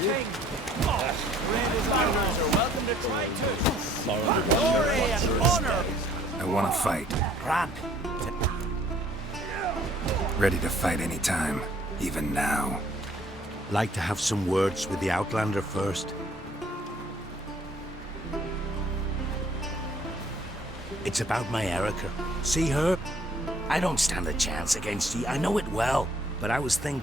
king. Great designers are welcome to try too. Glory and honor. I want to fight. Grant. Ready to fight anytime, even now. Like to have some words with the Outlander first? It's about my Erica. See her? I don't stand a chance against you. I know it well, but I was thinking...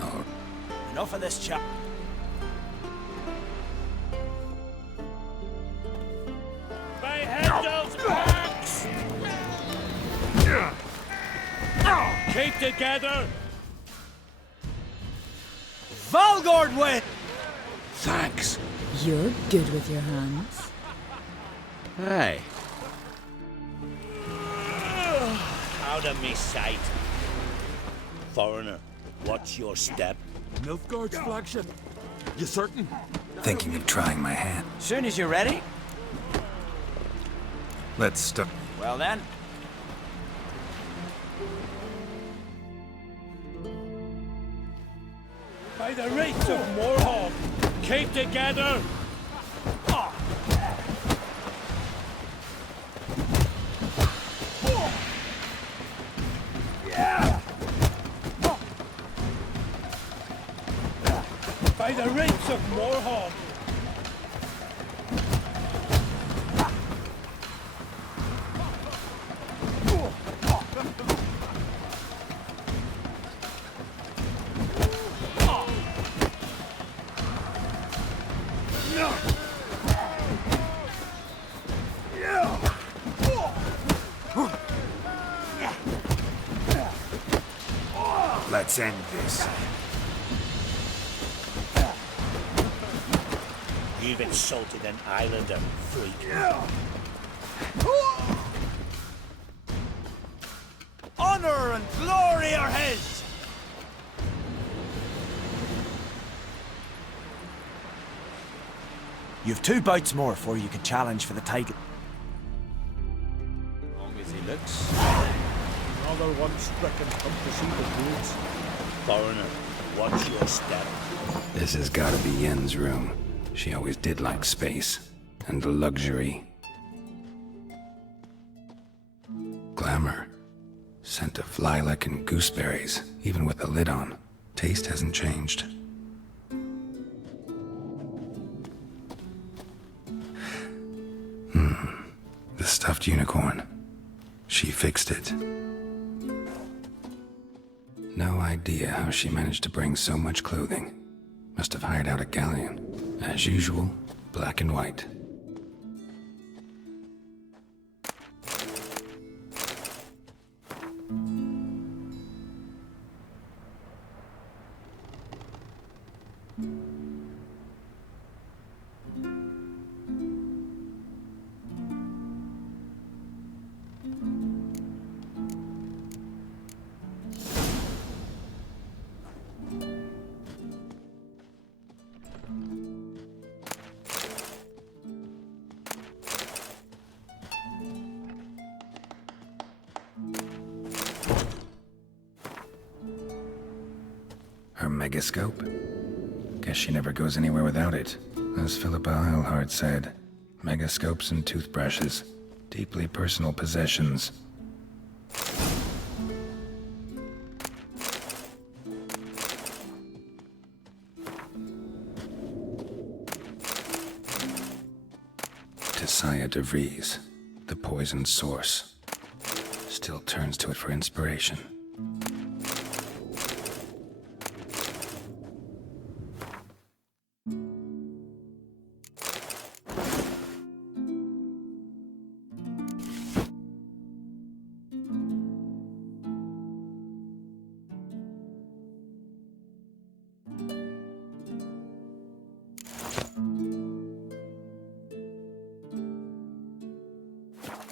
Oh, Enough of this chat. My handles axe! Keep together! Valgord way! Thanks. You're good with your hands. Hey. Out of me sight. Foreigner, what's your step? Nilfgaard's flagship. You certain? thinking of trying my hand. Soon as you're ready. Let's start. Well then. By the rates of Moorhawk, keep together! By the rates of Moorhawk! Let's end this. You've insulted an islander, freak. Honor and glory are his! You've 2 bouts more before you can challenge for the title. As long as he looks. Another one stricken come to see the goods. Foreigner, what's your step? This has got to be Yen's room. She always did like space and luxury. Glamour. Scent of lilac and gooseberries, even with the lid on. Taste hasn't changed. The stuffed unicorn. She fixed it. No idea how she managed to bring so much clothing. Must have hired out a galleon. As usual, black and white. Her megascope? Guess she never goes anywhere without it. As Philippa Eilhart said, megascopes and toothbrushes, deeply personal possessions. Tessia de Vries, the poisoned source, still turns to it for inspiration.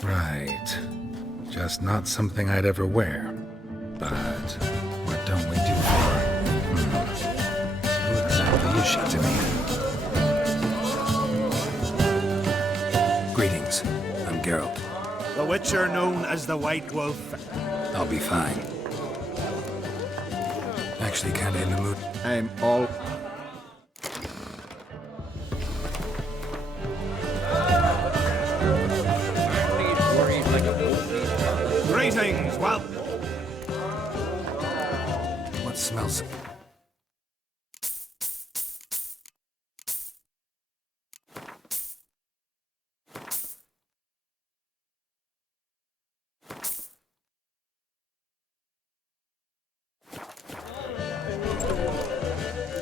Right. Just not something I'd ever wear. But what don't we do for? Who exactly is she to me? Greetings. I'm Geralt. The Witcher known as the White Wolf. I'll be fine. Actually, kinda in the mood. I'm all... Greetings, well... What smells...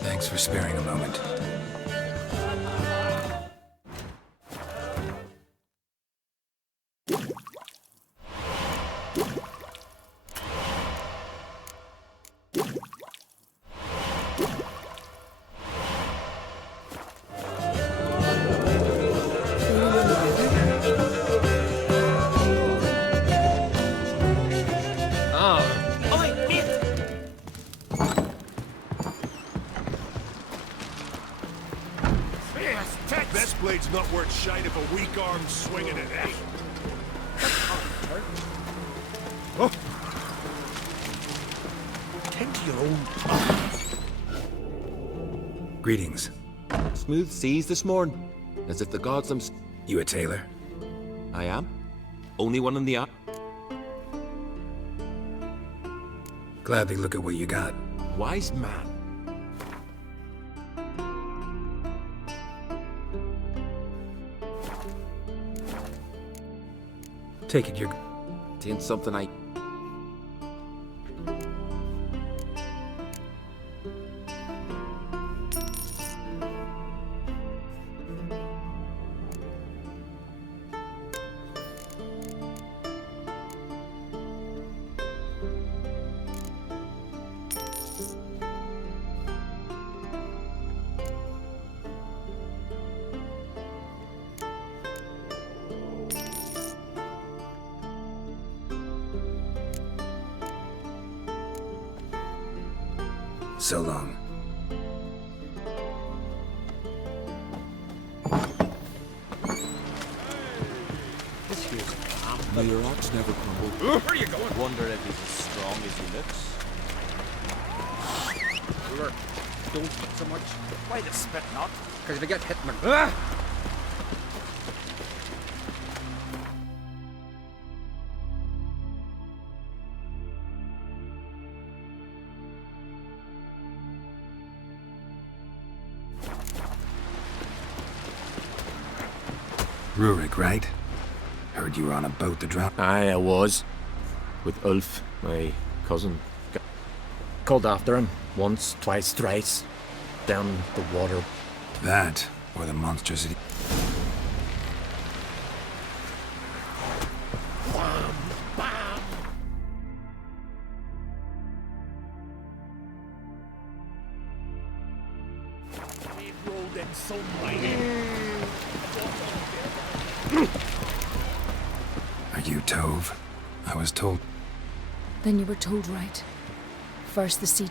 Thanks for sparing a moment. This blade's not worth shite if a weak arm's swinging it, eh? Oh. Tend to your own... Greetings. Smooth seas this morning, as if the gods You a tailor? I am. Only one in the eye. Gladly look at what you got. Wise man. Take it you're... Tain't something I... So long. May your ox never crumble. Where are you going? Wonder if he's as strong as he looks. Lurk. Don't eat so much. Why the spit not? Because if you get hit, man... Rurik, right? Heard you were on a boat to drop. Aye, I was. With Ulf, my cousin. Called after him once, twice, thrice. Down the water. That, or the monstrosity. We've rolled in so mighty. Are you Tove? I was told... Then you were told right. First the sea.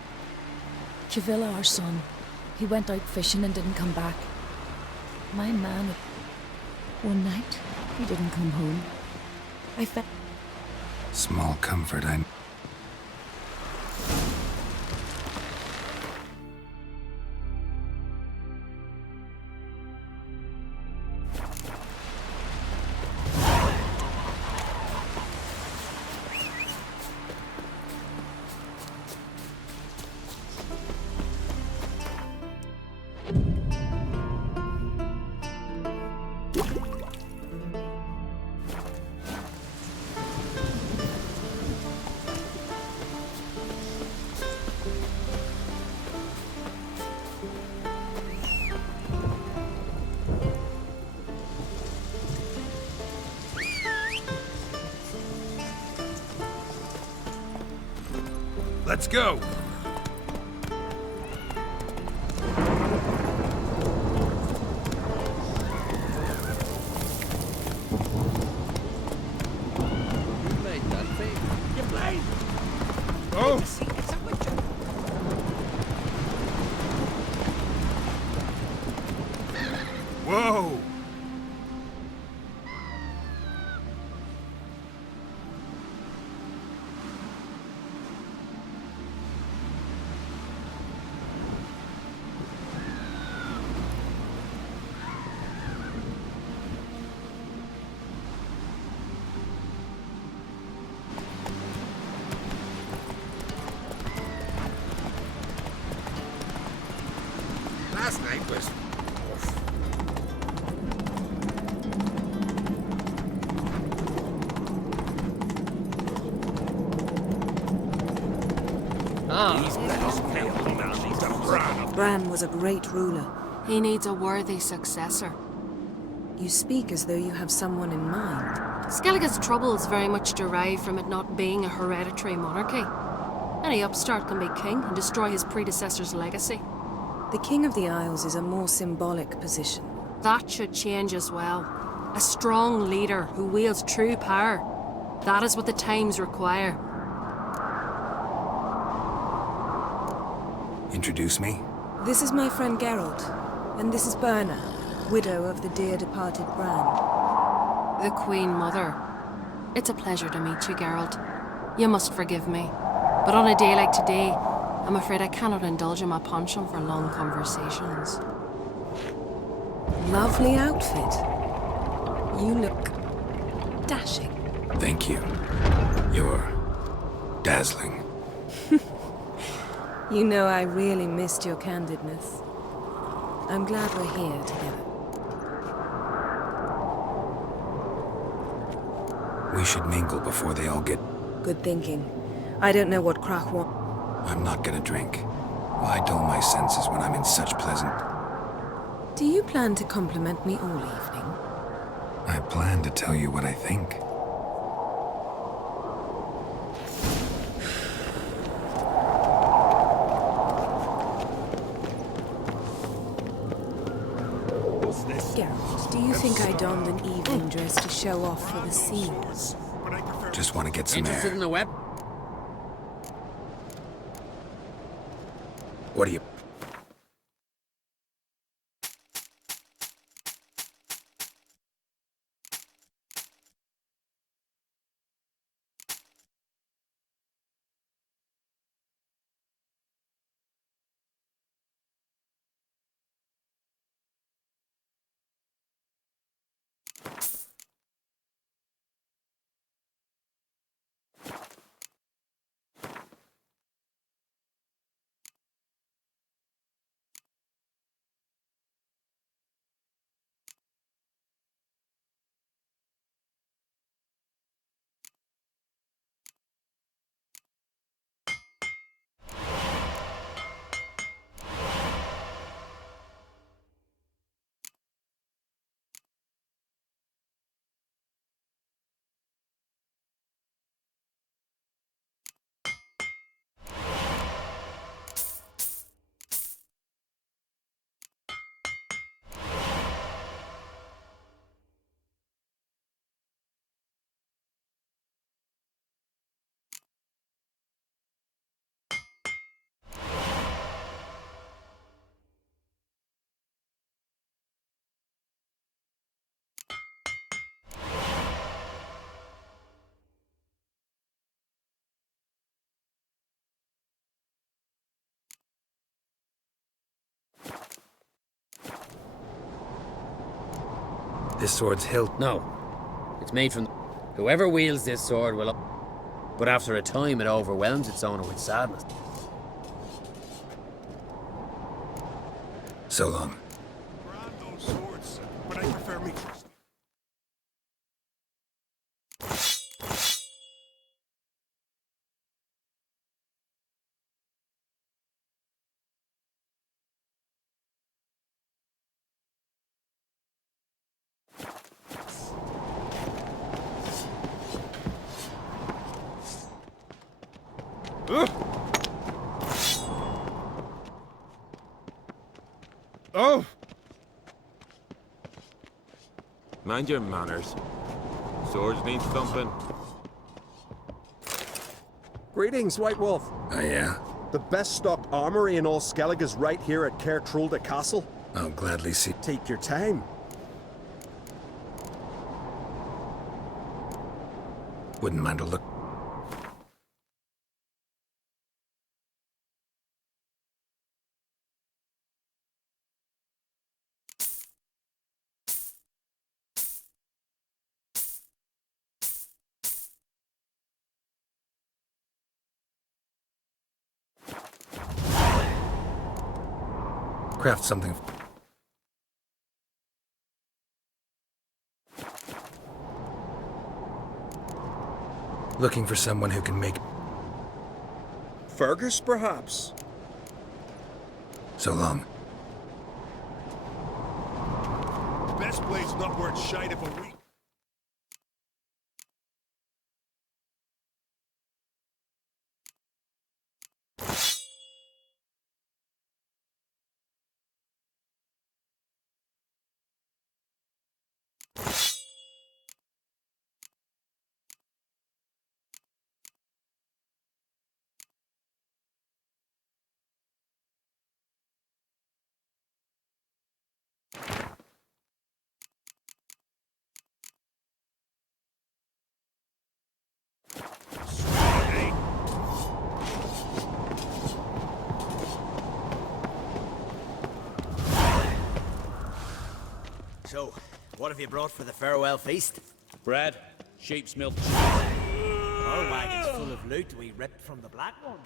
Kivilla, our son. He went out fishing and didn't come back. My man... One night, he didn't come home. I felt... Small comfort, I... Let's go! You made that thing. You blade! Oh! Whoa! last night was... Bran was a great ruler. He needs a worthy successor. You speak as though you have someone in mind. Skellige's troubles very much derive from it not being a hereditary monarchy. Any upstart can be king and destroy his predecessor's legacy. The King of the Isles is a more symbolic position. That should change as well. A strong leader who wields true power. That is what the times require. Introduce me? This is my friend Geralt, and this is Berna, widow of the dear departed Bran. The Queen Mother. It's a pleasure to meet you, Geralt. You must forgive me. But on a day like today, I'm afraid I cannot indulge in my penchant for long conversations. Lovely outfit. You look... dashing. Thank you. You're... dazzling. You know I really missed your candidness. I'm glad we're here together. We should mingle before they all get... Good thinking. I don't know what Krach wants. I'm not gonna drink. Why dull my senses when I'm in such pleasant... Do you plan to compliment me all evening? I plan to tell you what I think. Geralt, do you think I donned an evening dress to show off for the scenes? Just want to get some air. in the web? What do you... This sword's hilt. No. It's made from... Whoever wields this sword will... But after a time, it overwhelms its owner with sadness. So long. Brand those swords, but I prefer me trust. Oh! Mind your manners. Swords need thumping. Greetings, White Wolf. Oh, yeah? The best stocked armory in all Skellige is right here at Caer Trulda Castle. I'll gladly see... Take your time. Wouldn't mind a look. Craft something. Looking for someone who can make... Fergus, perhaps? So long. Best blade's not worth shite if a week. So, what have you brought for the farewell feast? Bread, sheep's milk. Our wagon's full of loot we ripped from the Black One.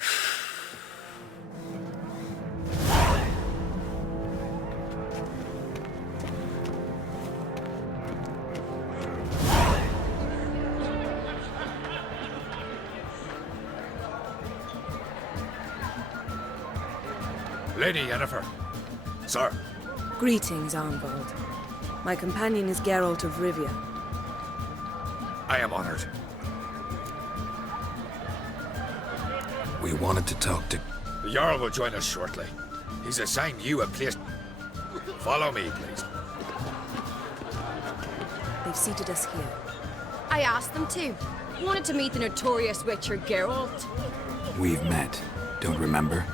Lady Yennefer. Sir. Greetings, Arnvald. My companion is Geralt of Rivia. I am honored. We wanted to talk to... The Jarl will join us shortly. He's assigned you a place. Follow me, please. They've seated us here. I asked them to. Wanted to meet the notorious witcher Geralt. We've met. Don't remember?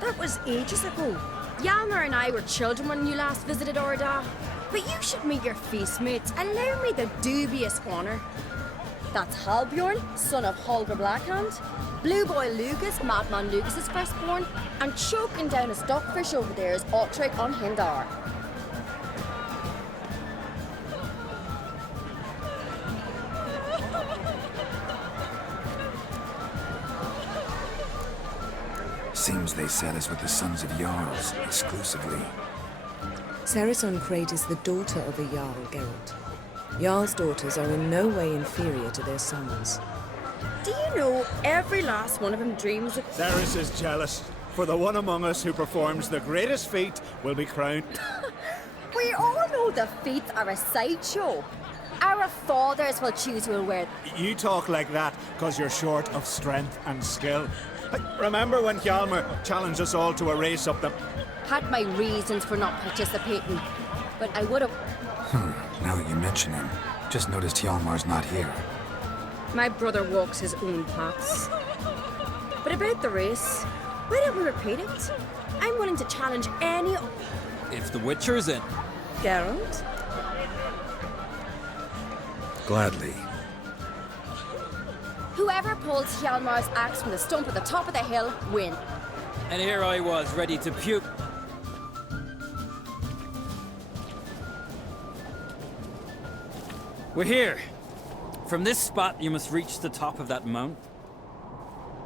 That was ages ago. Hjalmar and I were children when you last visited Orda. But you should meet your feast mates. Allow me the dubious honor. That's Halbjorn, son of Holger Blackhand. Blue Boy Lucas, Madman Lucas's firstborn. And choking down a stockfish over there is Otric on Hindar. Seems they set us with the sons of Jarls, exclusively. Saracen Crate is the daughter of a Jarl, Geralt. Jarl's daughters are in no way inferior to their sons. Do you know every last one of them dreams of... Ceres is jealous, for the one among us who performs the greatest feat will be crowned. We all know the feats are a sideshow. Our fathers will choose who will wear... You talk like that because you're short of strength and skill. Remember when Hjalmar challenged us all to a race up the... Had my reasons for not participating, but I would have... Now that you mention him, just noticed Hjalmar's not here. My brother walks his own paths. But about the race, why don't we repeat it? I'm willing to challenge any... If the Witcher's in. Geralt? Gladly. Whoever pulls Hjalmar's axe from the stump at the top of the hill, win. And here I was, ready to puke. We're here. From this spot, you must reach the top of that mount.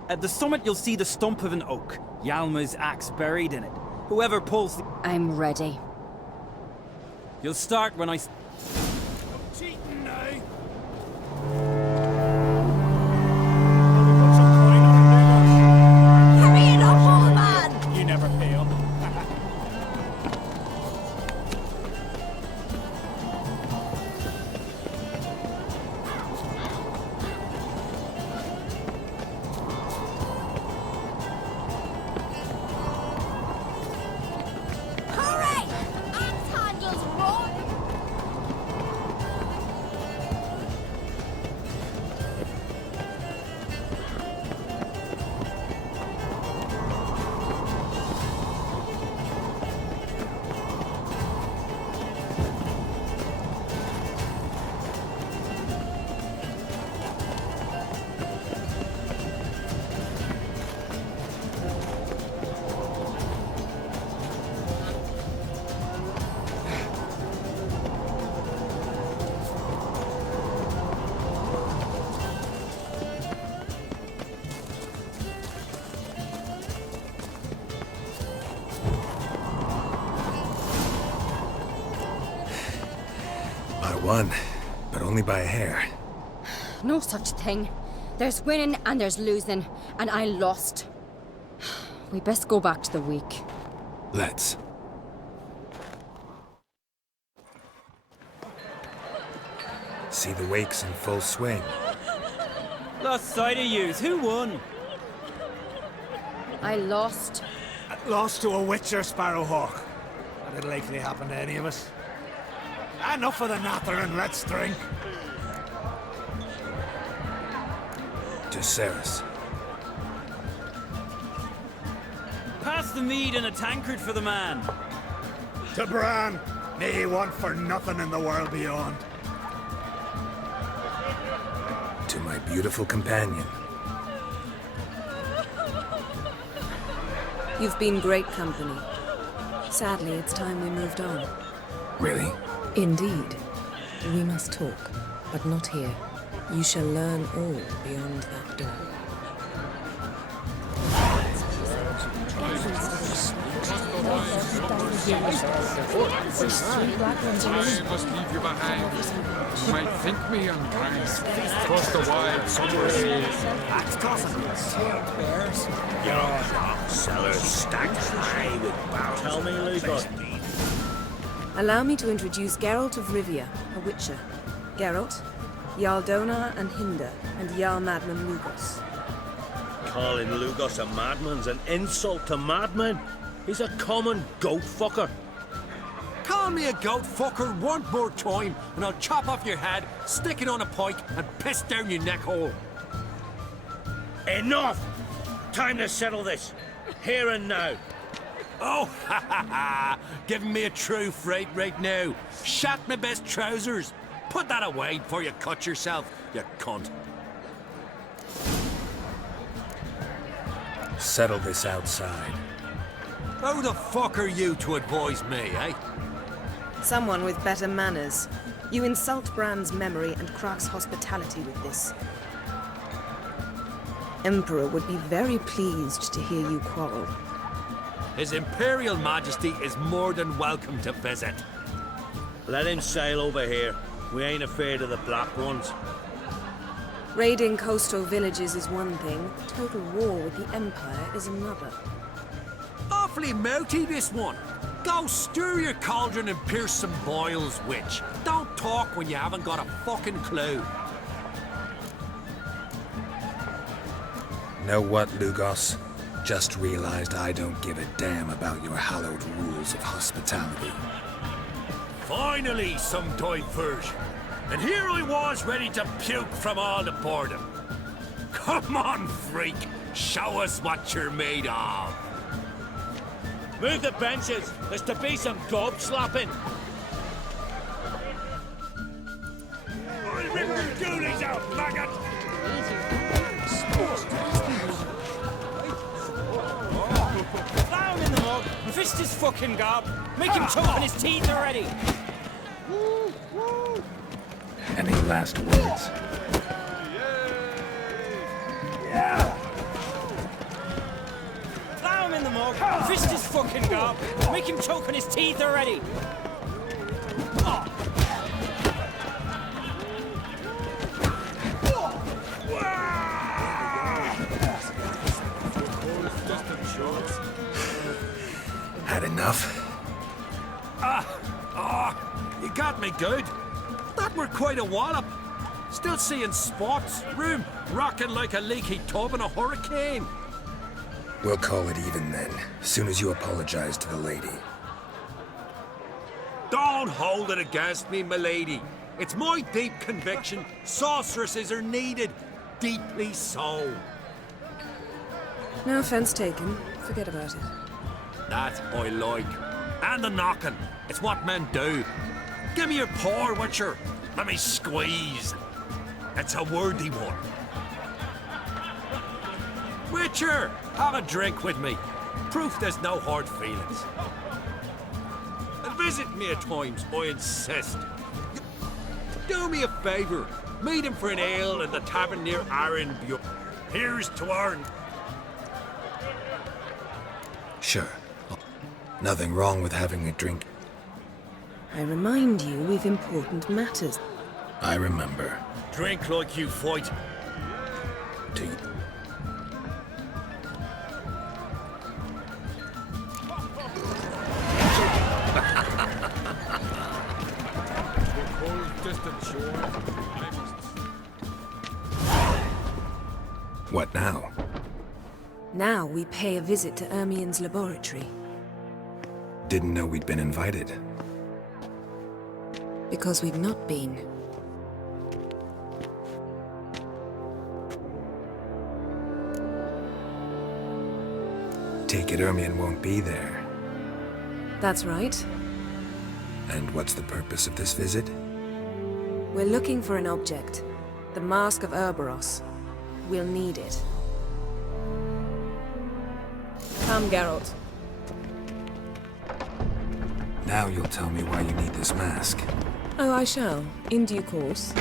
At the summit, you'll see the stump of an oak. Hjalmar's axe buried in it. Whoever pulls the... I'm ready. You'll start when I... Cheating now. Hurry it up, old man! You never fail. won, but only by a hair. No such thing. There's winning and there's losing, and I lost. We best go back to the week. Let's. See the wakes in full swing. Lost sight of yous. Who won? I lost. Lost to a witcher, Sparrowhawk. That'd likely happen to any of us. Enough of the natter and let's drink. To Ceres. Pass the mead in a tankard for the man. To Bran. May he want for nothing in the world beyond. To my beautiful companion. You've been great company. Sadly, it's time we moved on. Really? Indeed. We must talk, but not here. You shall learn all beyond that door. I must leave you behind. You might think me unkind. Across the wild somewhere here. That's tossing bears. Your cellars stacked high with barrels. Tell me, Lugo. Allow me to introduce Geralt of Rivia, a witcher. Geralt, Jarl Donar and Hinder, and Jarl Madman Lugos. Calling Lugos a madman's an insult to madmen. He's a common goat fucker. Call me a goat fucker one more time, and I'll chop off your head, stick it on a pike, and piss down your neck hole. Enough! Time to settle this. Here and now. Oh, ha ha ha! Giving me a true fright right now. Shat my best trousers. Put that away before you cut yourself, you cunt. Settle this outside. Who the fuck are you to advise me, eh? Someone with better manners. You insult Bran's memory and Crach's hospitality with this. Emperor would be very pleased to hear you quarrel. His Imperial Majesty is more than welcome to visit. Let him sail over here. We ain't afraid of the Black Ones. Raiding coastal villages is one thing. Total war with the Empire is another. Awfully mouty, this one. Go stir your cauldron and pierce some boils, witch. Don't talk when you haven't got a fucking clue. Know what, Lugos? Just realized I don't give a damn about your hallowed rules of hospitality. Finally, some diversion. And here I was ready to puke from all the boredom. Come on, freak. Show us what you're made of. Move the benches. There's to be some gob slapping. Rip your goonies out, maggot! Plow him in the mug and fist his fucking gob. Make him choke when his teeth are ready. Any last words? Plow him in the mug and fist his fucking gob. Make him choke when his teeth are ready. Had enough? You got me good. That were quite a wallop. Still seeing spots, room rocking like a leaky tub in a hurricane. We'll call it even then, soon as you apologize to the lady. Don't hold it against me, milady. It's my deep conviction sorceresses are needed. Deeply so. No offense taken. Forget about it. That I like. And the knocking. It's what men do. Give me your paw, Witcher. Let me squeeze. It's a worthy one. Witcher, have a drink with me. Proof there's no hard feelings. And visit me at times, I insist. Do me a favour. Meet him for an ale in the tavern near Arenbjorn. Here's to our... Sure. Nothing wrong with having a drink. I remind you we've important matters. I remember. Drink like you fight. What now? Now we pay a visit to Ermien's laboratory. Didn't know we'd been invited. Because we've not been. Take it Ermien won't be there. That's right. And what's the purpose of this visit? We're looking for an object. The Mask of Ouroboros. We'll need it. Come, Geralt. Now you'll tell me why you need this mask. Oh, I shall. In due course.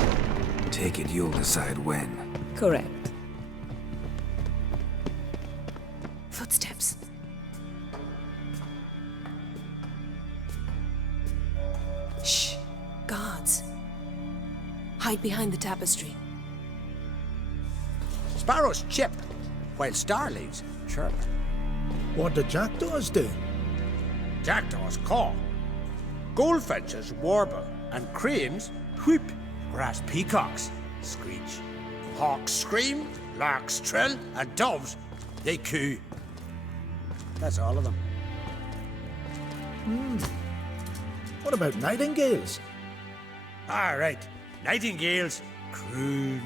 Take it you'll decide when. Correct. Footsteps. Shh. Guards. Hide behind the tapestry. Sparrows chip, while starlings chirp. What do jackdaws do? Jackdaws caw. Goldfinches warble, and cranes whoop, whereas peacocks screech. Hawks scream, larks trill, and doves, they coo. That's all of them. What about nightingales? All right, nightingales croon.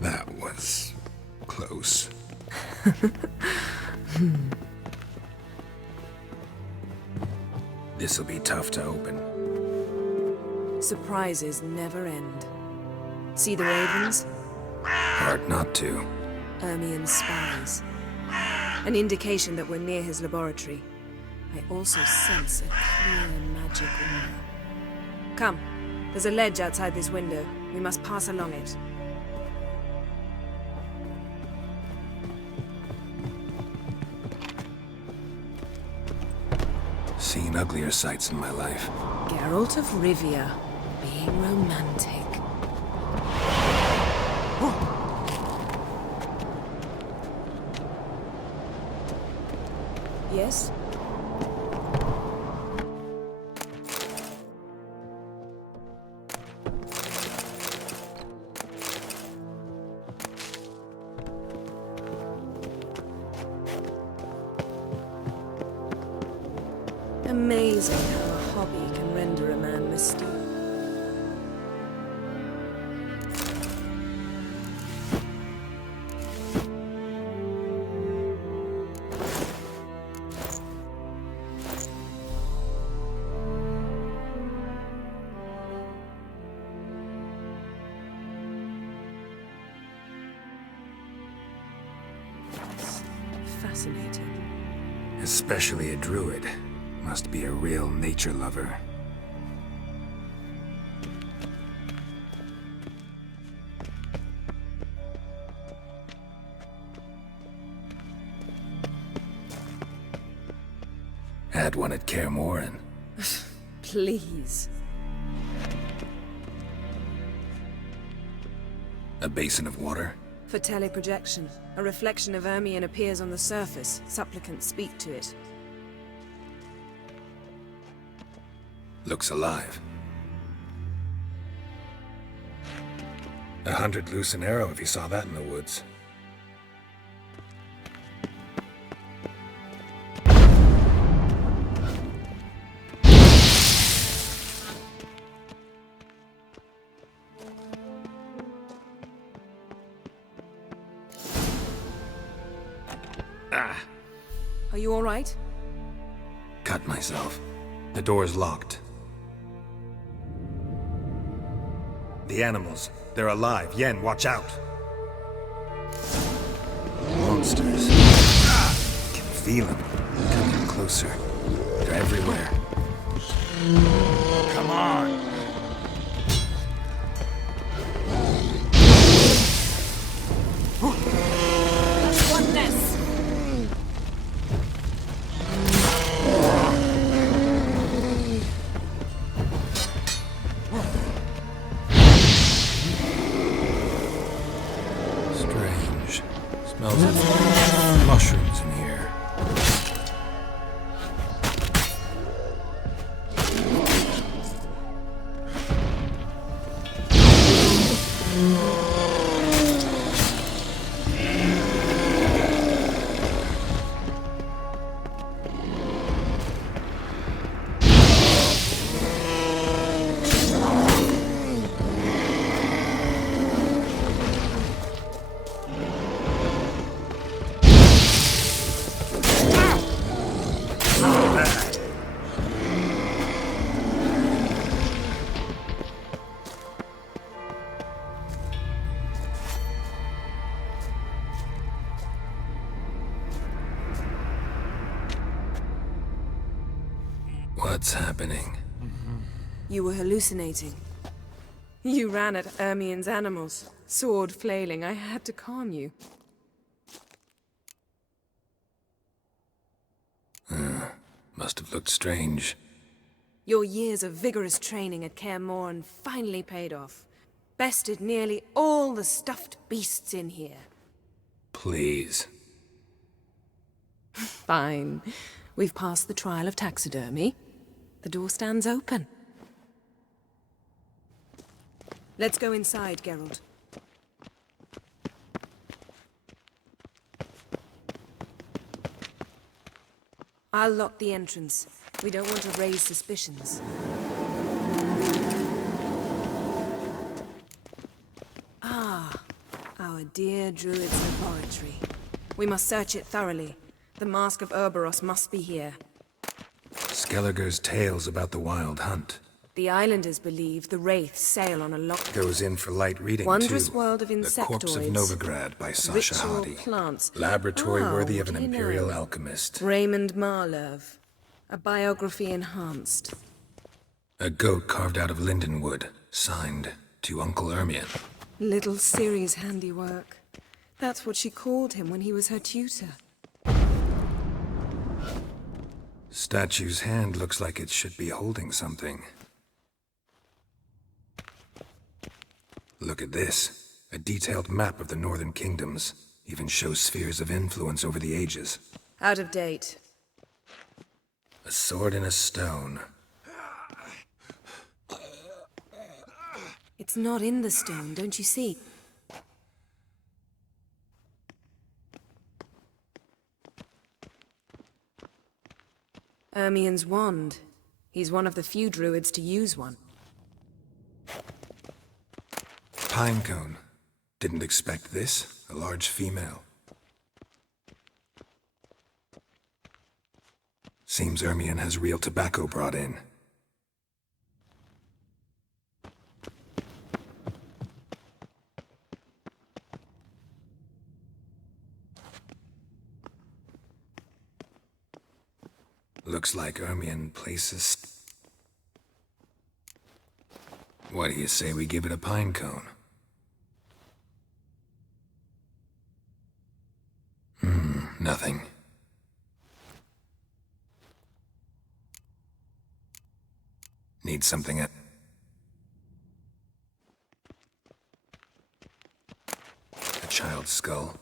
That was close. This'll be tough to open. Surprises never end. See the ravens? Hard not to. Ermien's spies. An indication that we're near his laboratory. I also sense a clear magic aura. Come, there's a ledge outside this window. We must pass along it. Seen uglier sights in my life. Geralt of Rivia, being romantic. Yes? Amazing how a hobby can render a man mysterious. Fascinating. Especially a druid. Must be a real nature lover. Had one at Kaer Morhen. Please. A basin of water? For teleprojection. A reflection of Ermien appears on the surface. Supplicants speak to it. Looks alive. 100 loose an arrow if you saw that in the woods. Are you all right? Cut myself. The door's locked. The animals. They're alive. Yen, watch out. Monsters. Can feel them. Coming closer. They're everywhere. Come on! Want this? Strange. Smells of mushrooms in here. What's happening? You were hallucinating. You ran at Ermien's animals, sword flailing. I had to calm you. Must have looked strange. Your years of vigorous training at Kaer Morhen finally paid off. Bested nearly all the stuffed beasts in here. Please. Fine. We've passed the trial of taxidermy. The door stands open. Let's go inside, Geralt. I'll lock the entrance. We don't want to raise suspicions. Ah, our dear Druid's laboratory. We must search it thoroughly. The Mask of Ouroboros must be here. Skellige's tales about the Wild Hunt. The islanders believe the wraiths sail on a lock. Goes in for light reading, Wondrous too. world of The Corpse of insectoids. Novigrad by Sasha Ritual Hardy. plants. Laboratory Ah, worthy what of an do you imperial know? alchemist. Raymond Marlev. A biography enhanced. A goat carved out of lindenwood. Signed, to Uncle Ermion. Little Ciri's handiwork. That's what she called him when he was her tutor. Statue's hand looks like it should be holding something. Look at this. A detailed map of the northern kingdoms. Even shows spheres of influence over the ages. Out of date. A sword in a stone. It's not in the stone, don't you see? Ermion's wand. He's one of the few druids to use one. Pinecone. Didn't expect this. A large female. Seems Ermion has real tobacco brought in. Looks like Ermion places... What do you say we give it a pine cone? Nothing. Need something at... A child's skull.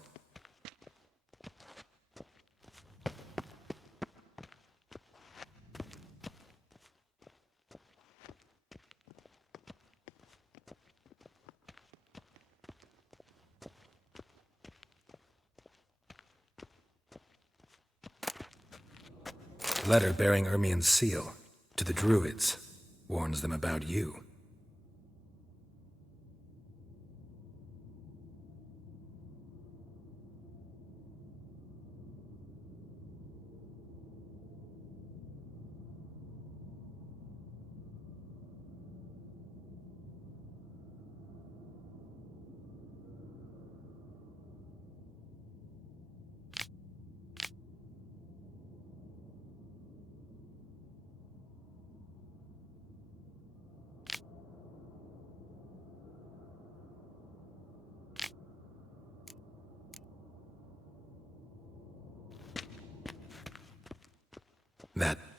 Letter bearing Ermion's seal to the Druids. Warns them about you.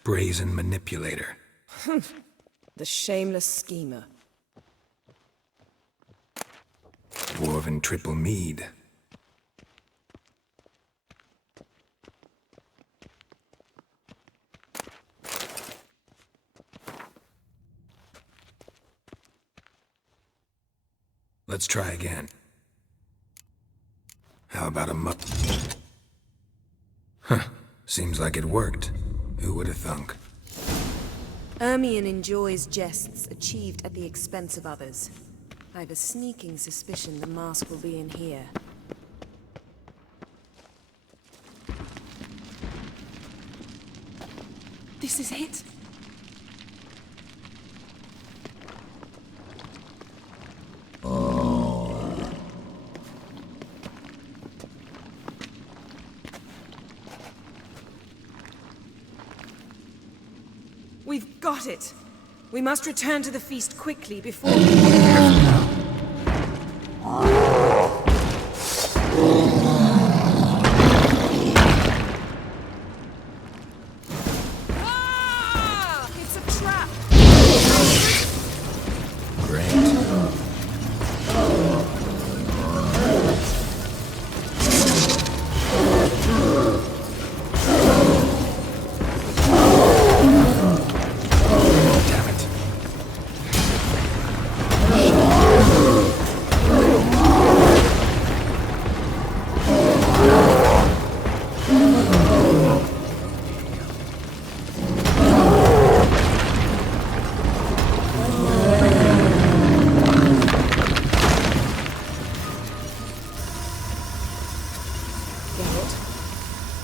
brazen manipulator. The shameless schemer. Dwarven triple mead. Let's try again. How about a Huh. Seems like it worked. Who would have thunk? Ermion enjoys jests achieved at the expense of others. I've a sneaking suspicion the mask will be in here. This is it. We've got it! We must return to the feast quickly before Ah! It's a trap!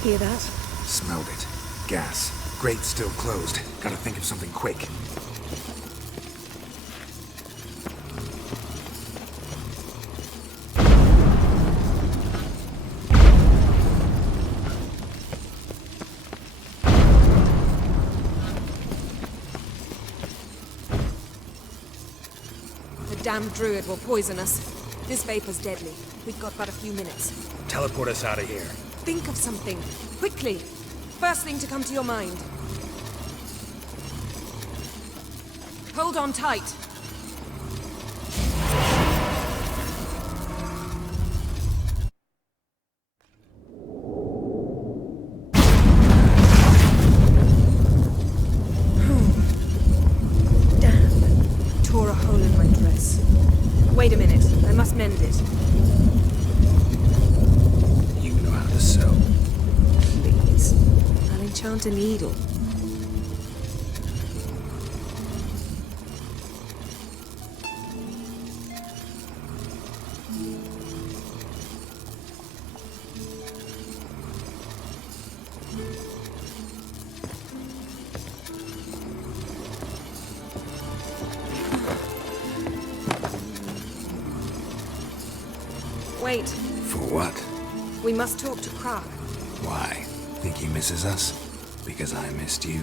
Hear that? Smelled it. Gas. Grate's still closed. Gotta think of something quick. The damned druid will poison us. This vapor's deadly. We've got but a few minutes. Teleport us out of here. Think of something. Quickly. First thing to come to your mind. Hold on tight. Damn. Tore a hole in my dress. Wait a minute. I must mend it. So, please, I'll enchant a needle. Wait. For what? We must talk to Krok. Why? Think he misses us? Because I missed you.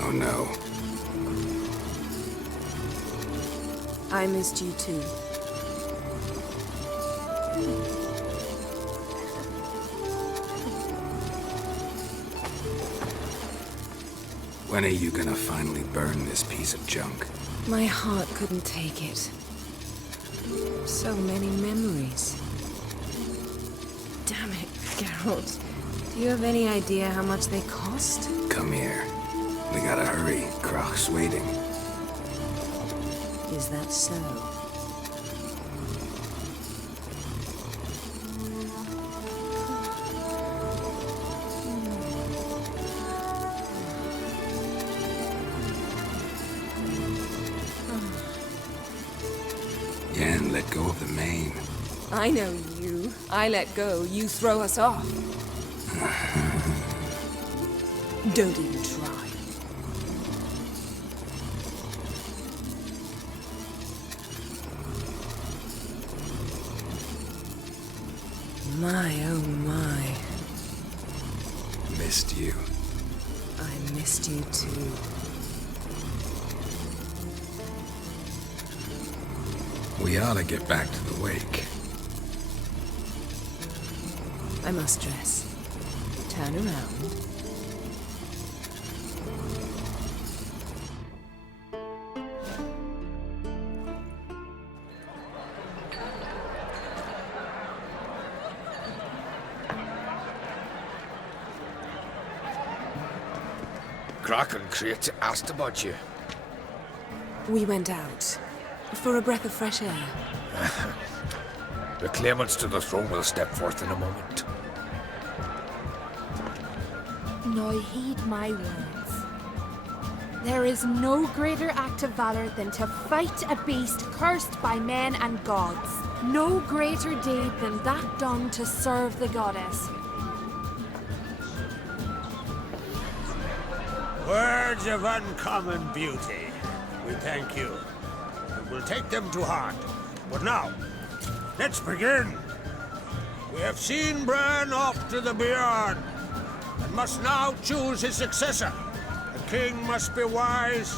Oh no. I missed you too. When are you gonna finally burn this piece of junk? My heart couldn't take it. So many memories. Damn it, Geralt. Do you have any idea how much they cost? Come here. We gotta hurry. Krok's waiting. Is that so? Yen, let go of the mane. I know you. I let go, you throw us off. Don't even try. My, oh my. Missed you. I missed you too. We ought to get back to the wake. I must dress. Turn around. Croc and Crate asked about you. We went out. For a breath of fresh air. The claimants to the throne will step forth in a moment. Now heed my words. There is no greater act of valor than to fight a beast cursed by men and gods. No greater deed than that done to serve the goddess. Words of uncommon beauty. We thank you. And we'll take them to heart. But now, let's begin. We have seen Bran off to the beyond, and must now choose his successor. A king must be wise.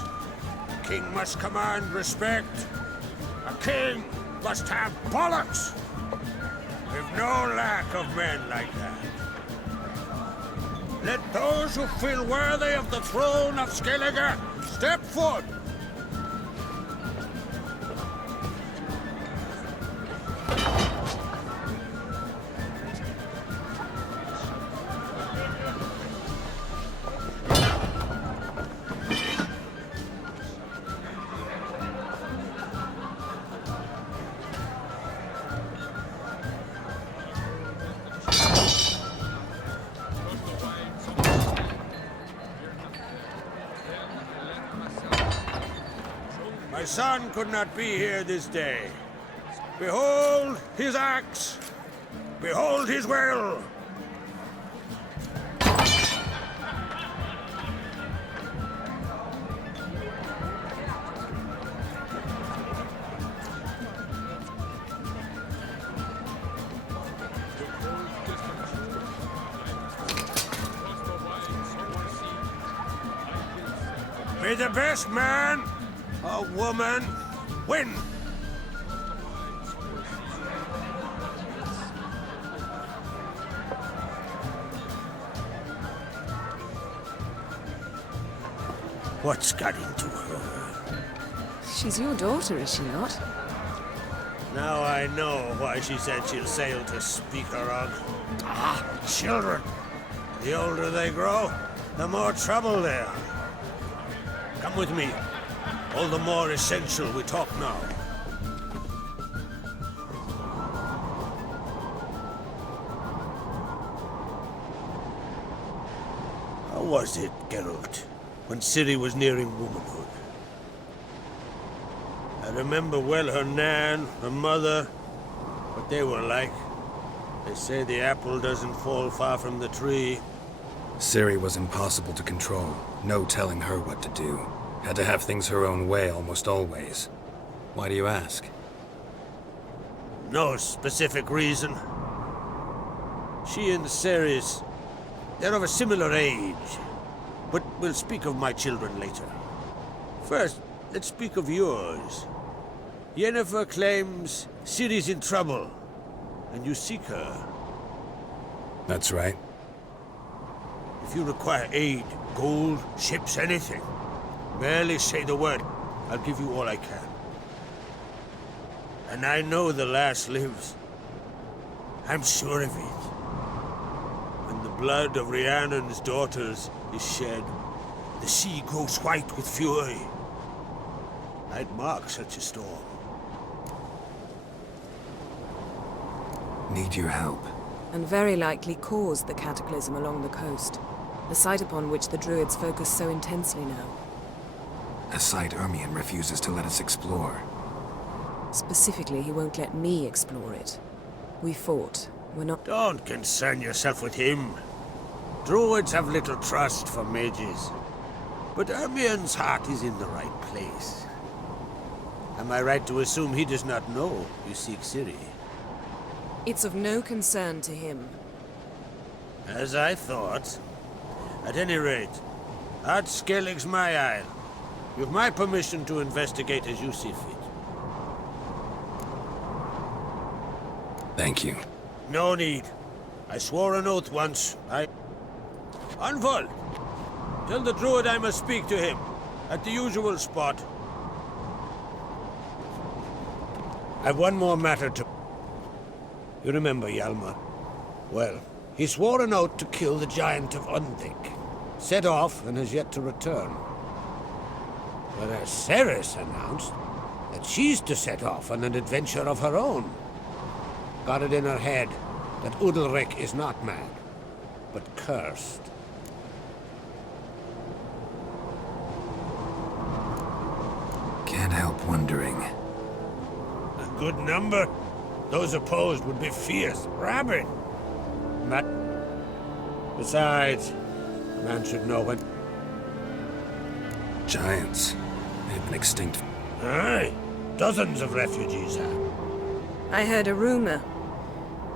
A king must command respect. A king must have bollocks. We've no lack of men like that. Let those who feel worthy of the throne of Skellige step forward. My son could not be here this day. Behold his axe. Behold his will. May the best man or woman win. What's got into her? She's your daughter, is she not? Now I know why she said she'll sail to Speakerog. Ah, children. The older they grow, the more trouble they are. Come with me. All the more essential we talk now. How was it, Geralt, when Ciri was nearing womanhood? I remember well her nan, her mother, what they were like. They say the apple doesn't fall far from the tree. Ciri was impossible to control. No telling her what to do. Had to have things her own way almost always. Why do you ask? No specific reason. She and Ceres, they're of a similar age. But we'll speak of my children later. First, let's speak of yours. Yennefer claims Ciri's in trouble, and you seek her. That's right. If you require aid, gold, ships, anything, barely say the word. I'll give you all I can. And I know the lass lives. I'm sure of it. When the blood of Rhiannon's daughters is shed, the sea grows white with fury. I'd mark such a storm. Need your help. And very likely caused the cataclysm along the coast. The site upon which the Druids focus so intensely now. A site Ermion refuses to let us explore. Specifically, he won't let me explore it. We fought. We're not— Don't concern yourself with him. Druids have little trust for mages. But Ermion's heart is in the right place. Am I right to assume he does not know you seek Ciri? It's of no concern to him. As I thought. At any rate, Art Skellig's my isle. You've my permission to investigate as you see fit. Thank you. No need. I swore an oath once. Unfold! Tell the druid I must speak to him. At the usual spot. I've one more matter to... You remember Hjalmar? Well, he swore an oath to kill the Giant of Undvik. Set off and has yet to return. Whereas Ceres announced that she's to set off on an adventure of her own. Got it in her head that Udalric is not mad, but cursed. Can't help wondering. A good number. Those opposed would be fierce, rabid. Besides, a man should know when... Giants. They've been extinct. Aye. Dozens of refugees have. I heard a rumor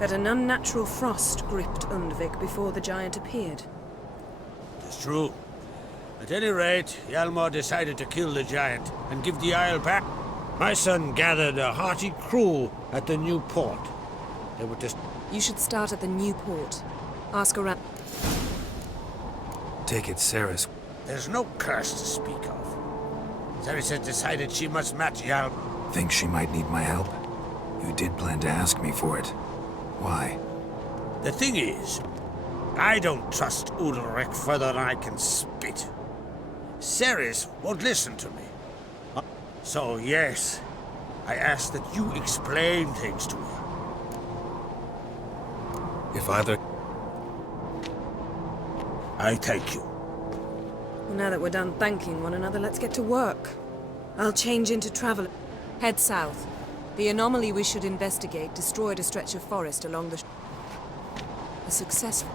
that an unnatural frost gripped Undvik before the giant appeared. It's true. At any rate, Hjalmar decided to kill the giant and give the isle back. My son gathered a hearty crew at the new port. They were just... You should start at the new port. Ask around. Take it, Ceres. There's no curse to speak of. Ceres has decided she must match Hjalmar. Think she might need my help? You did plan to ask me for it. Why? The thing is, I don't trust Udalric further than I can spit. Ceres won't listen to me. So yes, I ask that you explain things to her. If either... I thank you. Well, now that we're done thanking one another, let's get to work. I'll change into travel. Head south. The anomaly we should investigate destroyed a stretch of forest along the... A successful...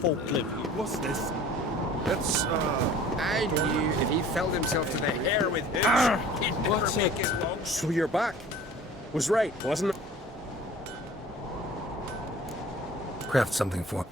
folk live here. What's this? That's, I knew if he filled himself to the hair with hoods, he'd never make it long. So you're back. Was right, wasn't it? Craft something for...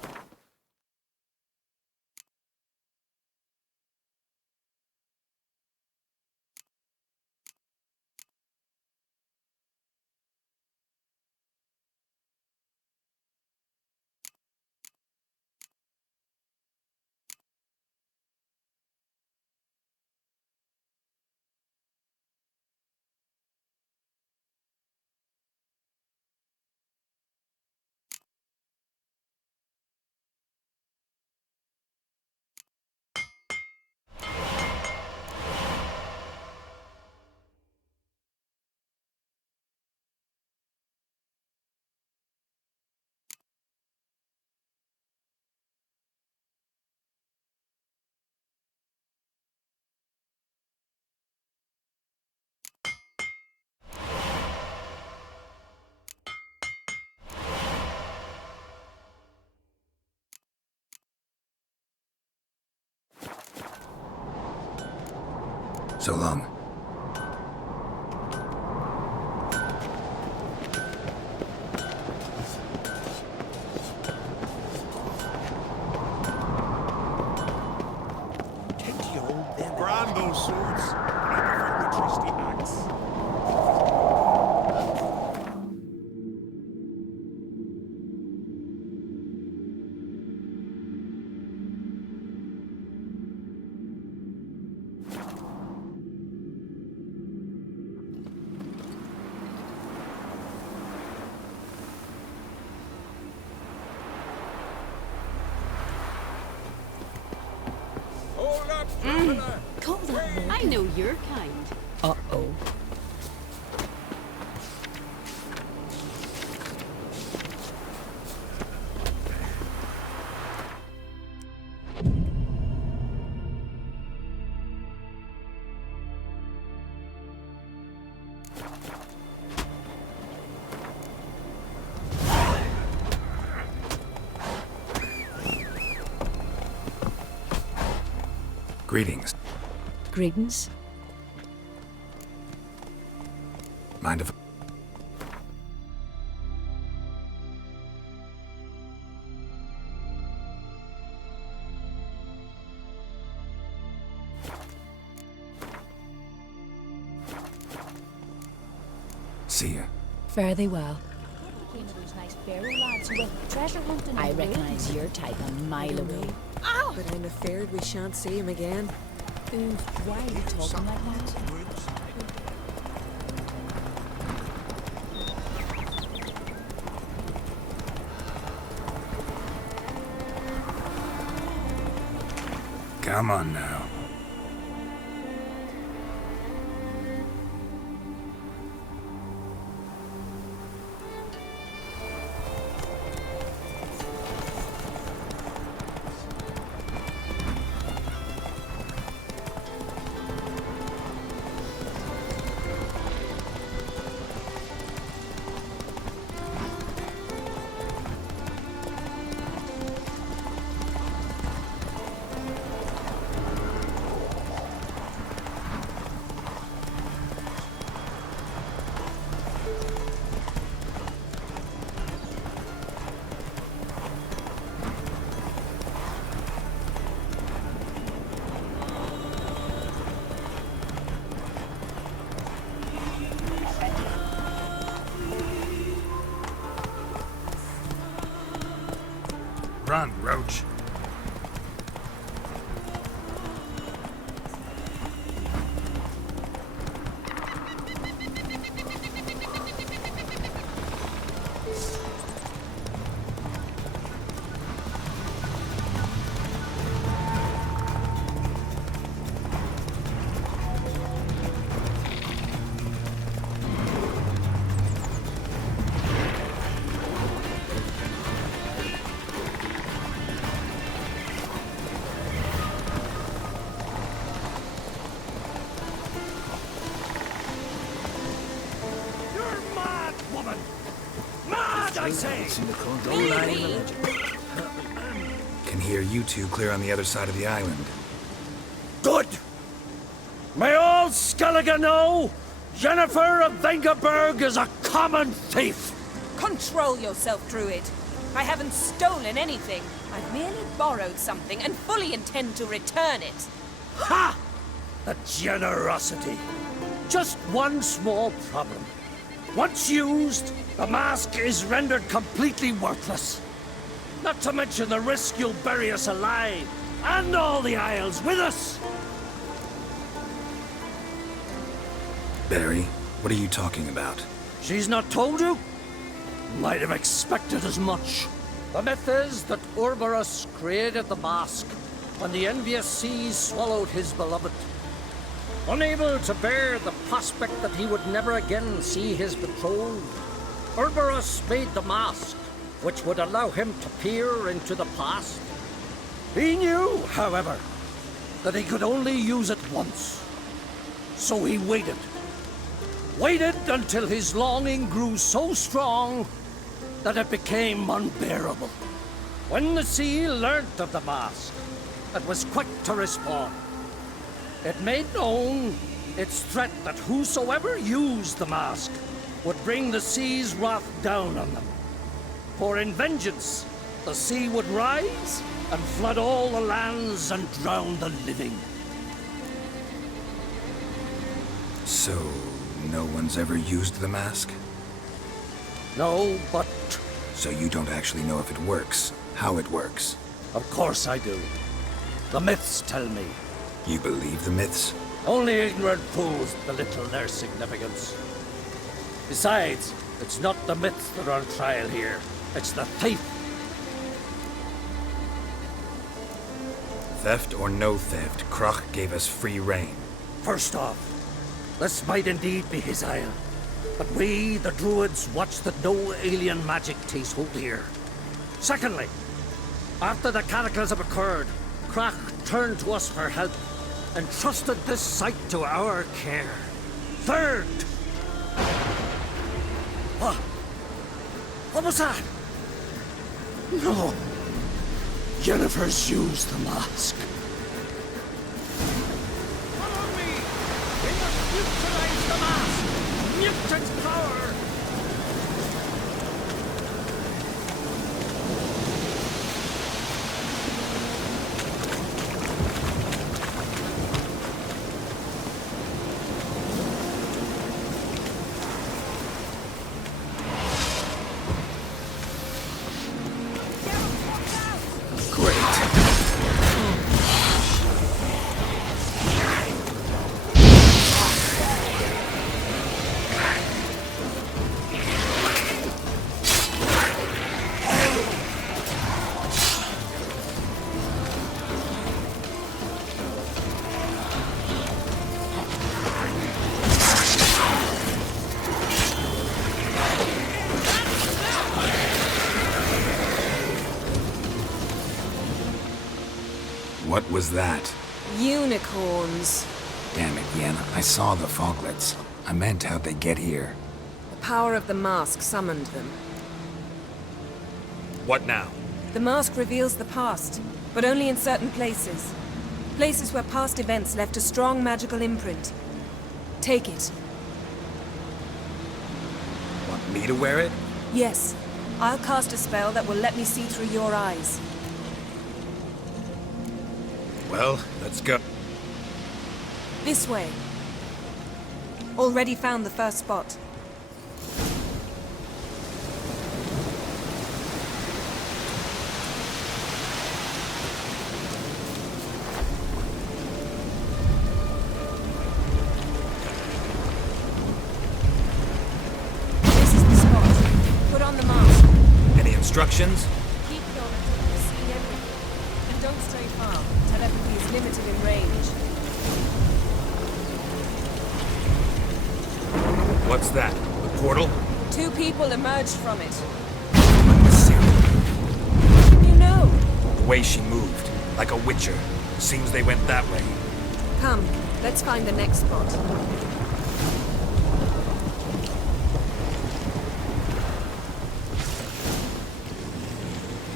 So long. Tend to your own them. Grand those swords. I prefer the trusty axe. Call that walking. I know your kind. Uh-oh. Greetings. Greetings. Mind if... See ya. Fare thee well. I recognize your type a mile away. Ow! But I'm afraid we shan't see him again. Ooh, why are you talking like that? Come on now. Run, Roach. I say! Can hear you two clear on the other side of the island. Good! May all Skellige know Jennifer of Vengerberg is a common thief! Control yourself, Druid. I haven't stolen anything. I've merely borrowed something and fully intend to return it. Ha! The generosity. Just one small problem. Once used, the mask is rendered completely worthless. Not to mention the risk you'll bury us alive, and all the Isles with us! Barry, what are you talking about? She's not told you? Might have expected as much. The myth is that Ouroboros created the mask when the envious seas swallowed his beloved. Unable to bear the prospect that he would never again see his betrothed, Ouroboros made the mask, which would allow him to peer into the past. He knew, however, that he could only use it once. So he waited. Waited until his longing grew so strong that it became unbearable. When the sea learnt of the mask, it was quick to respond. It made known its threat that whosoever used the mask would bring the sea's wrath down on them. For in vengeance, the sea would rise and flood all the lands and drown the living. So, no one's ever used the mask? No, but... So you don't actually know if it works, how it works? Of course I do. The myths tell me. You believe the myths? Only ignorant fools belittle their significance. Besides, it's not the myths that are on trial here. It's the thief. Theft or no theft, Croc gave us free rein. First off, this might indeed be his isle, but we, the Druids, watch that no alien magic takes hold here. Secondly, after the cataclysm occurred, Croc turned to us for help and trusted this site to our care. Third! What was that? No. Jennifer's used the mask. Follow me! We must utilize the mask! Mutant power! What was that? Unicorns. Damn it, Yen. I saw the foglets. I meant how'd they get here? The power of the mask summoned them. What now? The mask reveals the past, but only in certain places. Places where past events left a strong magical imprint. Take it. Want me to wear it? Yes. I'll cast a spell that will let me see through your eyes. Well, let's go. This way. Already found the first spot. This is the spot. Put on the mask. Any instructions? Keep going until you see everything. And don't stray far. Telepathy is limited in range. What's that? The portal? 2 people emerged from it. What was Ciri? You know. The way she moved, like a witcher. Seems they went that way. Come, let's find the next spot.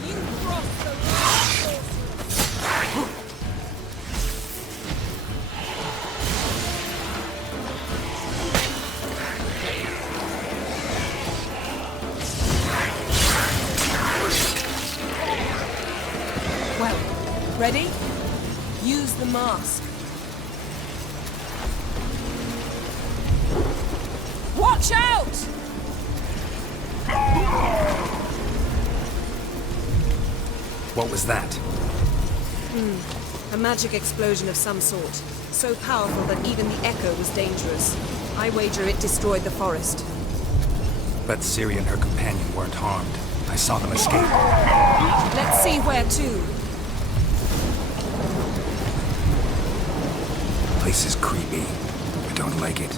You crossed the line. Well, ready? Use the mask. Watch out! What was that? A magic explosion of some sort. So powerful that even the echo was dangerous. I wager it destroyed the forest. Bet Ciri and her companion weren't harmed. I saw them escape. Let's see where to. Place is creepy. I don't like it.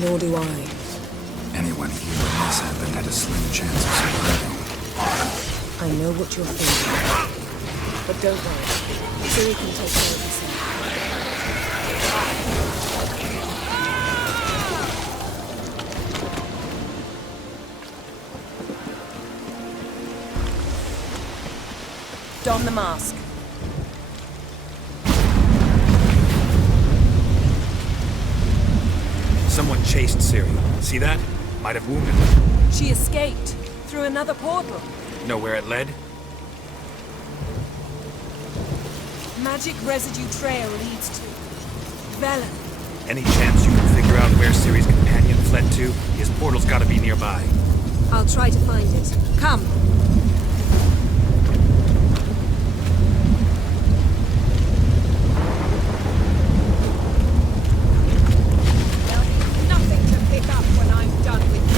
Nor do I. Anyone here in this island had a slim chance of surviving. I know what you're thinking. But don't worry. Ciri can take care of herself. Don the mask. Someone chased Ciri. See that? Might have wounded her. She escaped through another portal. Know where it led? Magic residue trail leads to Velen. Any chance you can figure out where Ciri's companion fled to? His portal's gotta be nearby. I'll try to find it. Come. There'll be nothing to pick up when I'm done with you.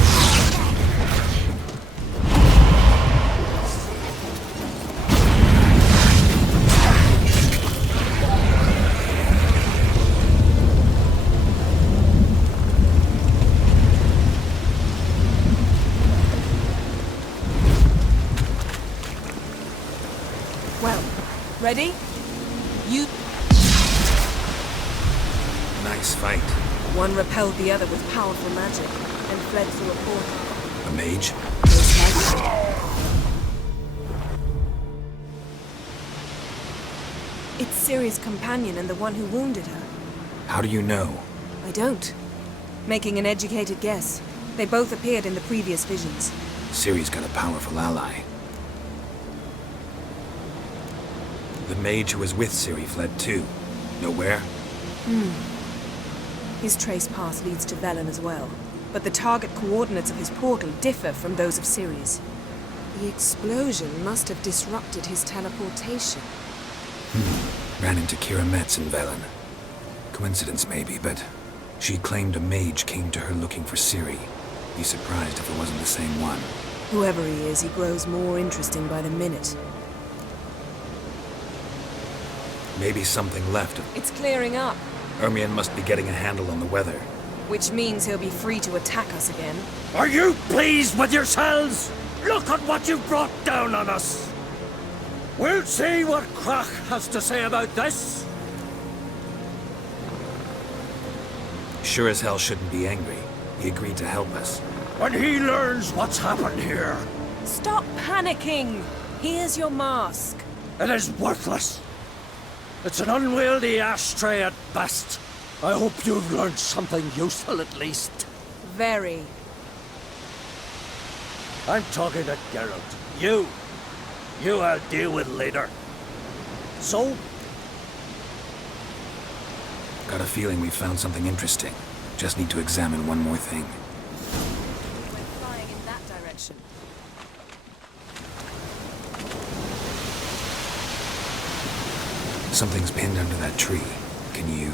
Ready? You... Nice fight. One repelled the other with powerful magic, and fled through a portal. A mage? It's Ciri's companion and the one who wounded her. How do you know? I don't. Making an educated guess. They both appeared in the previous visions. Ciri's got a powerful ally. The mage who was with Ciri fled too. Know where? His trace path leads to Velen as well. But the target coordinates of his portal differ from those of Ciri's. The explosion must have disrupted his teleportation. Ran into Kira Metz in Velen. Coincidence maybe, but she claimed a mage came to her looking for Ciri. Be surprised if it wasn't the same one. Whoever he is, he grows more interesting by the minute. Maybe something left. It's clearing up, Ermion must be getting a handle on the weather. which means he'll be free to attack us again. Are you pleased with yourselves? Look at what you've brought down on us. We'll see what Krach has to say about this. Sure as hell shouldn't be angry. He agreed to help us. When he learns what's happened here, Stop panicking! Here's your mask. it is worthless. It's an unwieldy ashtray at best. I hope you've learned something useful at least. Very. I'm talking to Geralt. You I'll deal with later. So, Got a feeling we found something interesting. Just need to examine one more thing. Went flying in that direction. Something's pinned under that tree. Can you...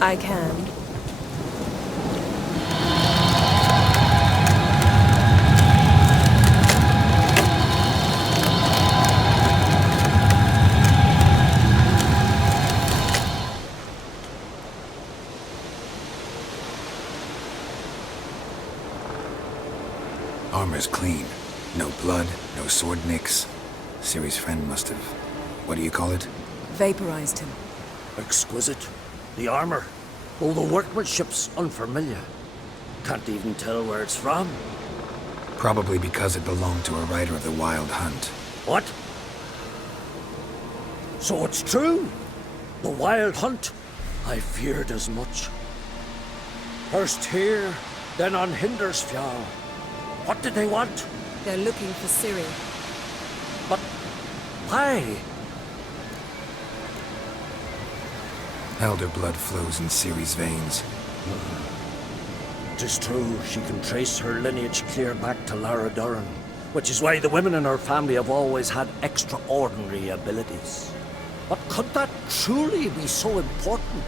I can. Armor's clean. No blood, no sword nicks. Ciri's friend must have... What do you call it? Vaporized him. exquisite. The armor, all the workmanship's unfamiliar. Can't even tell where it's from. Probably because it belonged to a rider of the Wild Hunt. What? So it's true? The Wild Hunt? I feared as much. First here, then on Hindersfjall. What did they want? They're looking for Ciri. But why? Elder blood flows in Ciri's veins. Tis true, she can trace her lineage clear back to Lara Duran, which is why the women in her family have always had extraordinary abilities. But could that truly be so important?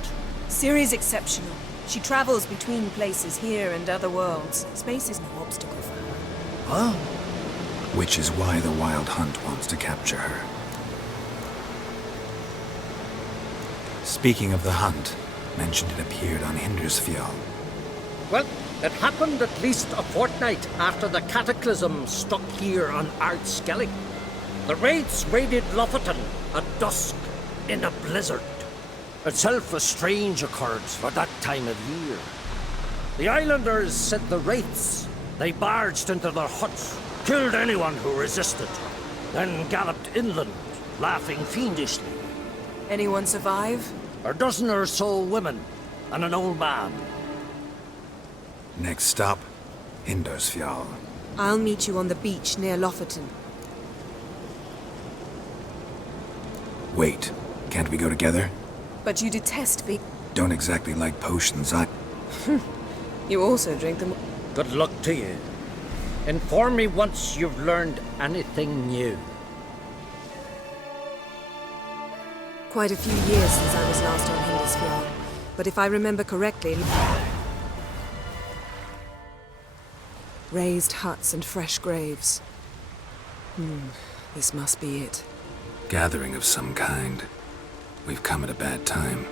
Ciri's exceptional. She travels between places here and other worlds. Space is no obstacle for her. Huh? Which is why the Wild Hunt wants to capture her. Speaking of the hunt, mentioned it appeared on Hindersfjall. Well, it happened at least a fortnight after the cataclysm struck here on Ardskellig. The raids raided Lofoten at dusk in a blizzard. Itself a strange occurrence for that time of year. The islanders sent the wraiths. They barged into their huts, killed anyone who resisted, then galloped inland, laughing fiendishly. Anyone survive? A dozen or so women, and an old man. Next stop, Hindersfjall. I'll meet you on the beach near Lofoten. Wait, can't we go together? But you detest big... Don't exactly like potions, You also drink them... Good luck to you. Inform me once you've learned anything new. Quite a few years since I was last on Hindersfjall. But if I remember correctly... Raised huts and fresh graves. This must be it. Gathering of some kind. We've come at a bad time.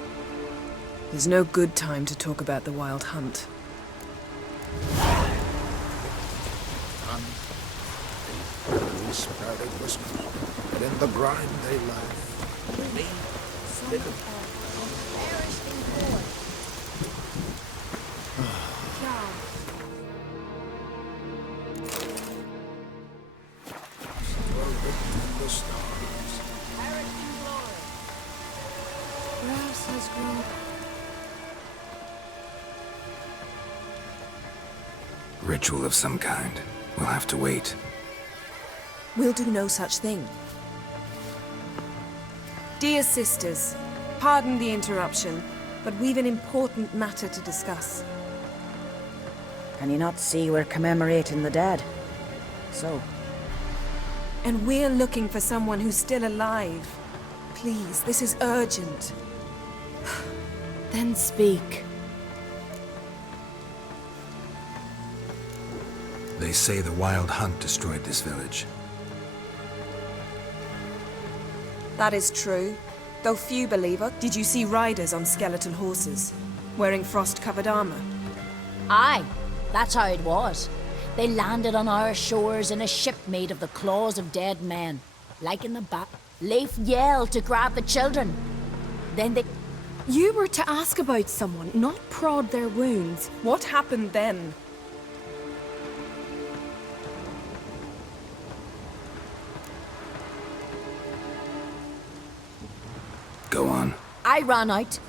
There's no good time to talk about the Wild Hunt. They sprouted whisper, but in the brine they laugh. Grass has grown. Ritual of some kind. We'll have to wait. We'll do no such thing. Dear sisters, pardon the interruption, but we've an important matter to discuss. Can you not see we're commemorating the dead? So? And we're looking for someone who's still alive. Please, this is urgent. Then speak. They say the wild hunt destroyed this village. That is true, though few believe it. Did you see riders on skeletal horses, wearing frost-covered armor? Aye, that's how it was. They landed on our shores in a ship made of the claws of dead men. Like in the back, Leif yelled to grab the children. Then they... You were to ask about someone, not prod their wounds. What happened then? Go on. I ran out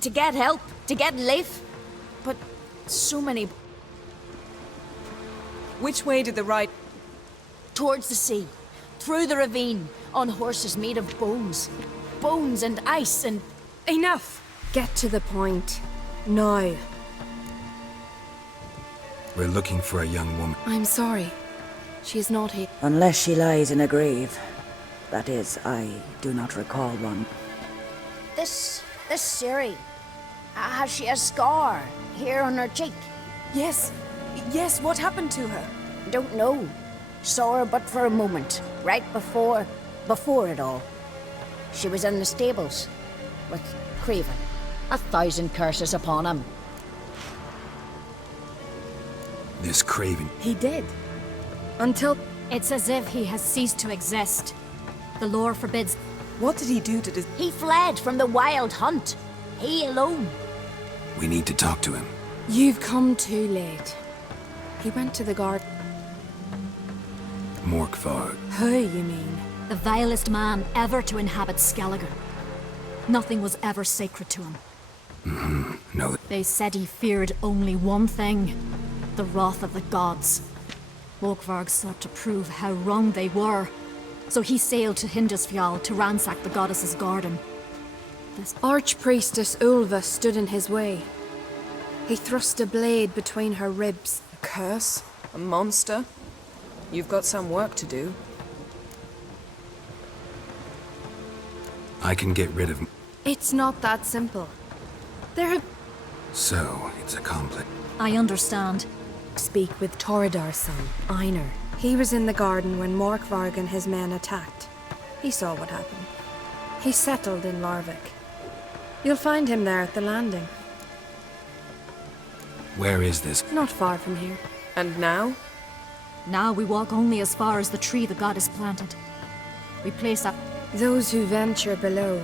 to get help, to get Leif. But so many... Which way did the ride? Towards the sea, through the ravine, on horses made of bones. Bones and ice and... Enough! Get to the point. Now. We're looking for a young woman. I'm sorry. She is not here. Unless she lies in a grave. That is, I do not recall one. This Siri, has she a scar here on her cheek? Yes, what happened to her? Don't know. Saw her but for a moment, right before it all. She was in the stables with Craven. 1,000 curses upon him. This Craven. He did. Until... It's as if he has ceased to exist. The lore forbids... What did he do to this? He fled from the wild hunt. He alone. We need to talk to him. You've come too late. He went to the garden. Morkvarg. Who, you mean? The vilest man ever to inhabit Skellige. Nothing was ever sacred to him. No. They said he feared only one thing. The wrath of the gods. Morkvarg sought to prove how wrong they were. So he sailed to Hindisfjall to ransack the goddess's garden. This archpriestess Ulva stood in his way. He thrust a blade between her ribs. A curse? A monster? You've got some work to do. I can get rid of... It's not that simple. There have... So, it's a complex... I understand. Speak with Torridar's son, Einar. He was in the garden when Morkvarg and his men attacked. He saw what happened. He settled in Larvik. You'll find him there at the landing. Where is this? Not far from here. And now? Now we walk only as far as the tree the goddess planted. We place up those who venture below.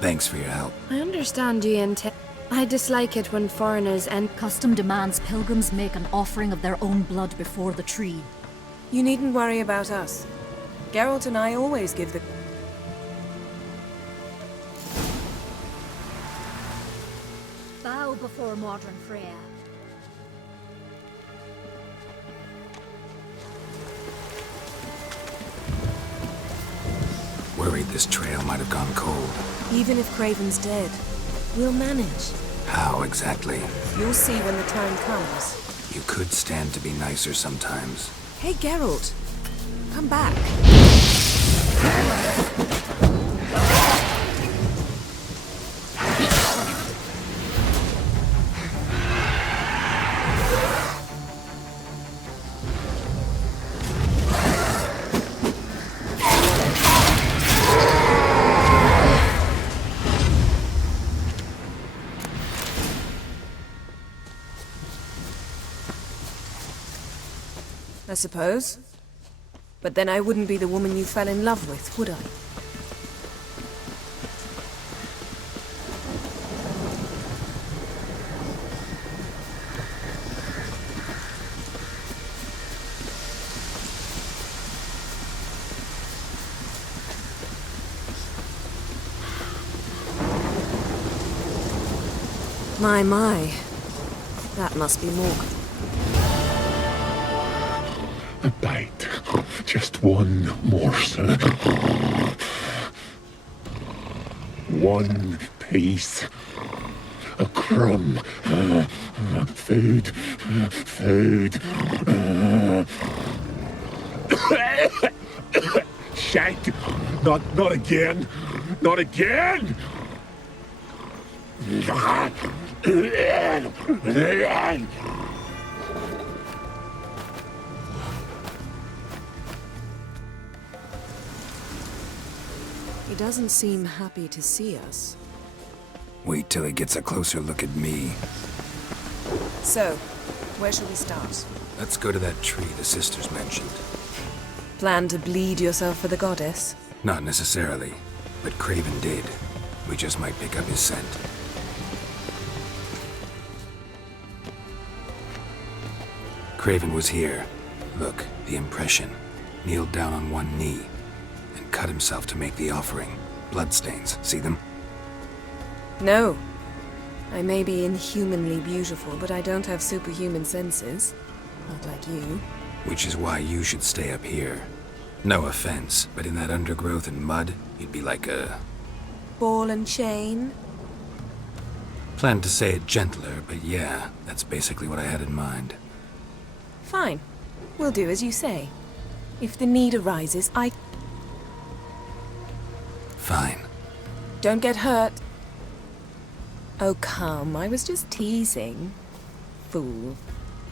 Thanks for your help. I understand you intend... I dislike it when foreigners and custom demands pilgrims make an offering of their own blood before the tree. You needn't worry about us. Geralt and I always give the... Bow before modern Freya. Worried this trail might have gone cold. Even if Craven's dead, we'll manage. How exactly? You'll see when the time comes. You could stand to be nicer sometimes. Hey, Geralt. Come back. I suppose. But then I wouldn't be the woman you fell in love with, would I? My. That must be Morg. A bite. Just one morsel. One piece. A crumb. Food. Food. Shank. Not again. Not again! He doesn't seem happy to see us. Wait till he gets a closer look at me. So, where shall we start? Let's go to that tree the sisters mentioned. Plan to bleed yourself for the goddess? Not necessarily, but Craven did. We just might pick up his scent. Craven was here. Look, the impression. Kneeled down on one knee and cut himself to make the offering. Bloodstains, see them? No. I may be inhumanly beautiful, but I don't have superhuman senses. Not like you. Which is why you should stay up here. No offense, but in that undergrowth and mud, you'd be like a... Ball and chain? Planned to say it gentler, but yeah, that's basically what I had in mind. Fine. We'll do as you say. If the need arises, Fine. Don't get hurt. Oh, come. I was just teasing. Fool.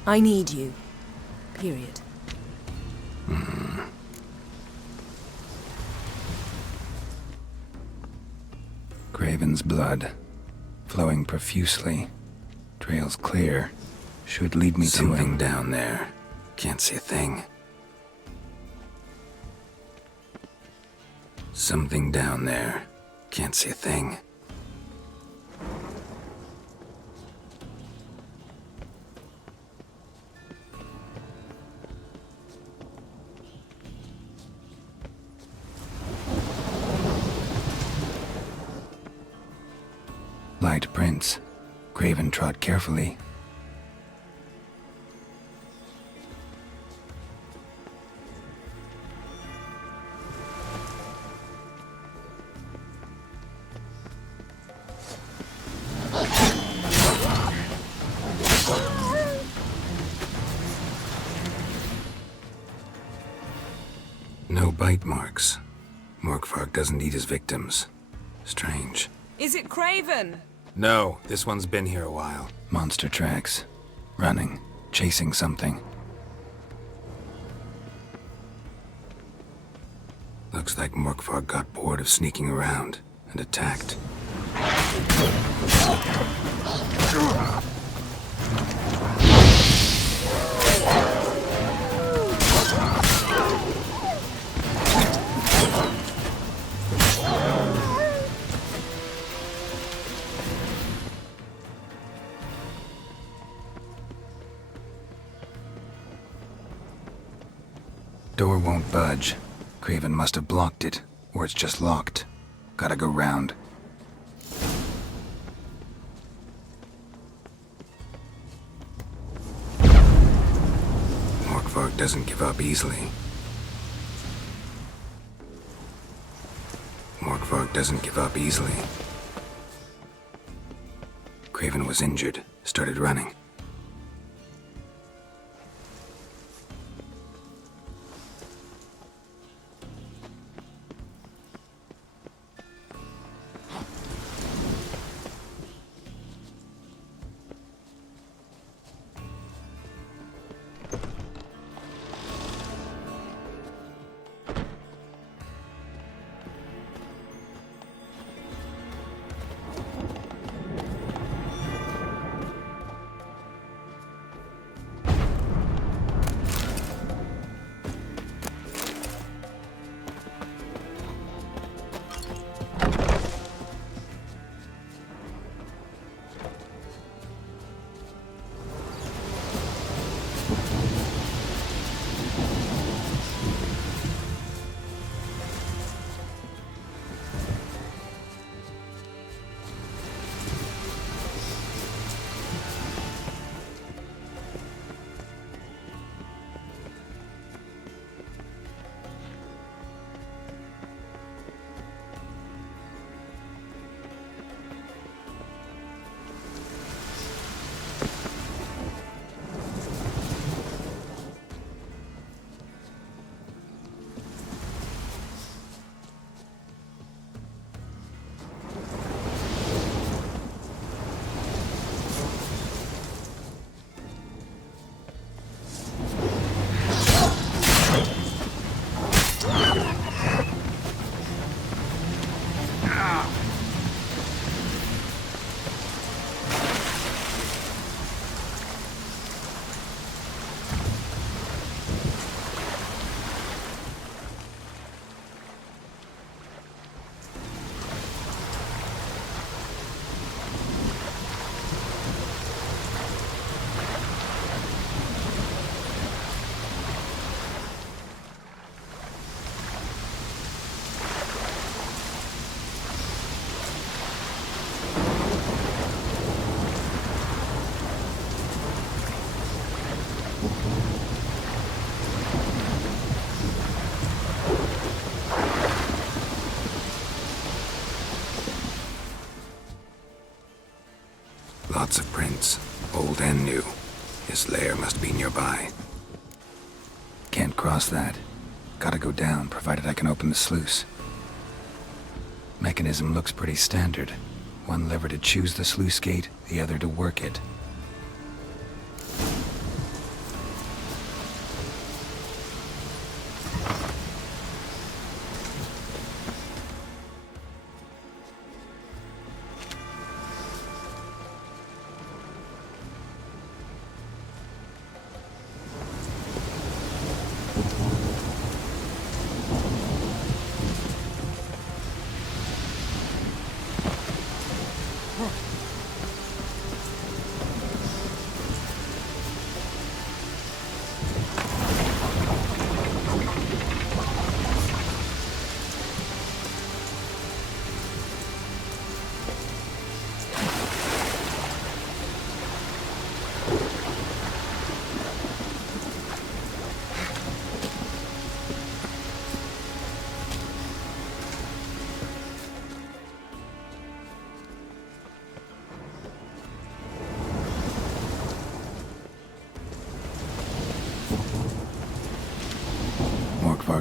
I need you. Period. Craven's blood, flowing profusely. Trails clear. Should lead me to him. Something down there. Can't see a thing. Something down there. Can't see a thing. Light prints. Craven trod carefully. No bite marks. Morkvark doesn't eat his victims. Strange. Is it Craven? No, this one's been here a while. Monster tracks. Running. Chasing something. Looks like Morkvark got bored of sneaking around and attacked. Door won't budge. Craven must have blocked it, or it's just locked. Gotta go round. Morkvark doesn't give up easily. Morkvark doesn't give up easily. Craven was injured, started running. old and new. His lair must be nearby. Can't cross that. Gotta go down, provided I can open the sluice. Mechanism looks pretty standard. One lever to choose the sluice gate, the other to work it.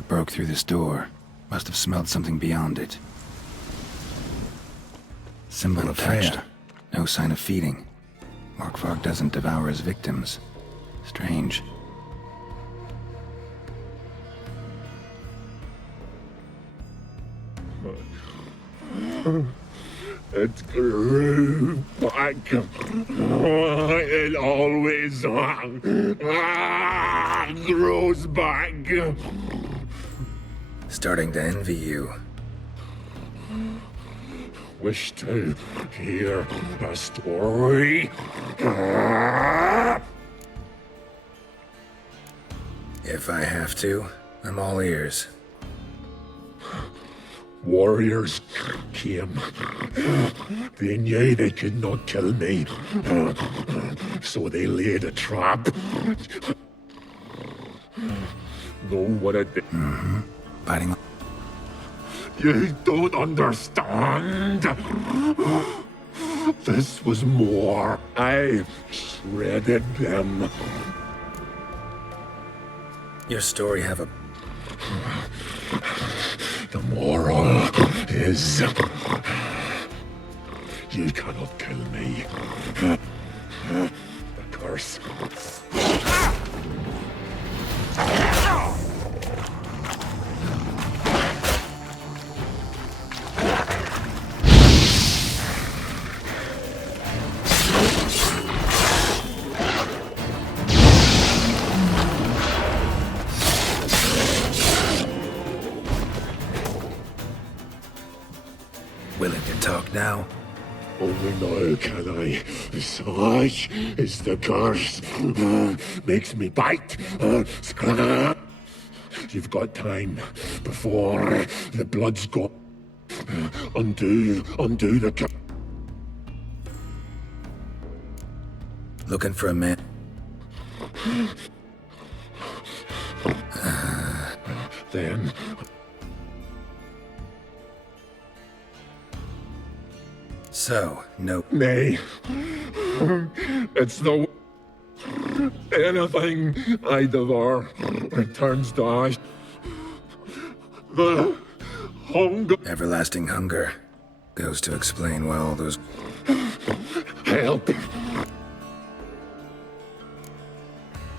Broke through this door. Must have smelled something beyond it. Symbol of Freya. No sign of feeding. Morkvarg doesn't devour his victims. Strange. It grew back. It always grows back. Starting to envy you. Wish to hear a story? If I have to, I'm all ears. Warriors came. They knew they could not kill me, so they laid a trap. Know what it did? Biting. You don't understand. This was more. I shredded them. Your story have a... The moral is... You cannot kill me. The curse. Willing to talk now? Only now can I. Such is the curse. Makes me bite. Scrap. You've got time before the blood's gone. Undo the curse. Looking for a man. Then... So, no... Nay. It's the... Anything I devour returns to ash. The hunger... Everlasting hunger. Goes to explain why all those... Help!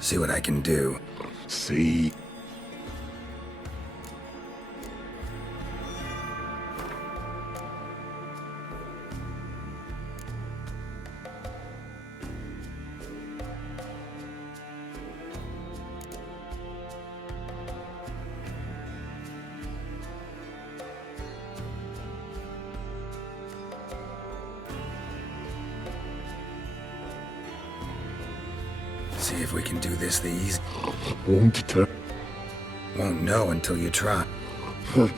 See what I can do. See... See if we can do this the easy. Won't know until you try. Fuck!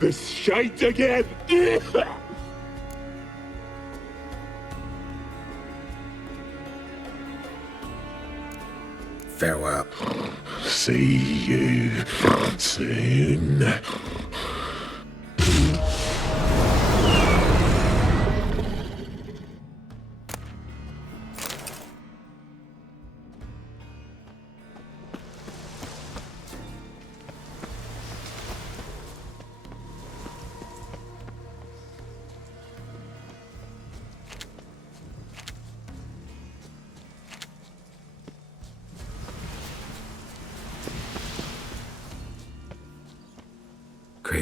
This shite again! Farewell. See you soon.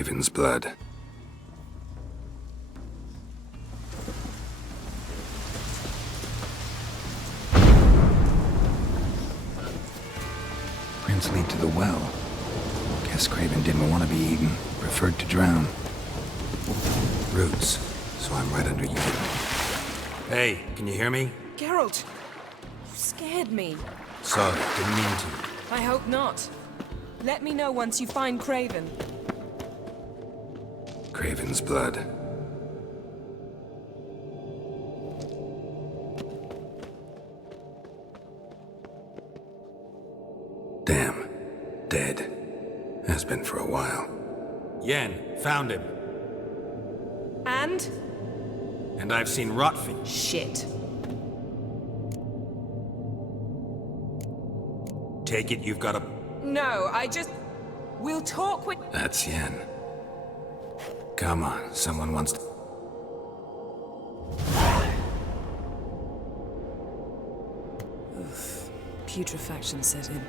Craven's blood. Prints lead to the well. Guess Craven didn't want to be eaten, preferred to drown. Roots, so I'm right under you. Hey, can you hear me? Geralt, you scared me. Sorry, didn't mean to. I hope not. Let me know once you find Craven. Craven's blood. Damn. Dead. Has been for a while. Yen, found him. And? And I've seen Rotfi. Shit. Take it you've got a... No, We'll talk with... That's Yen. Come on, someone wants to... Putrefaction set in.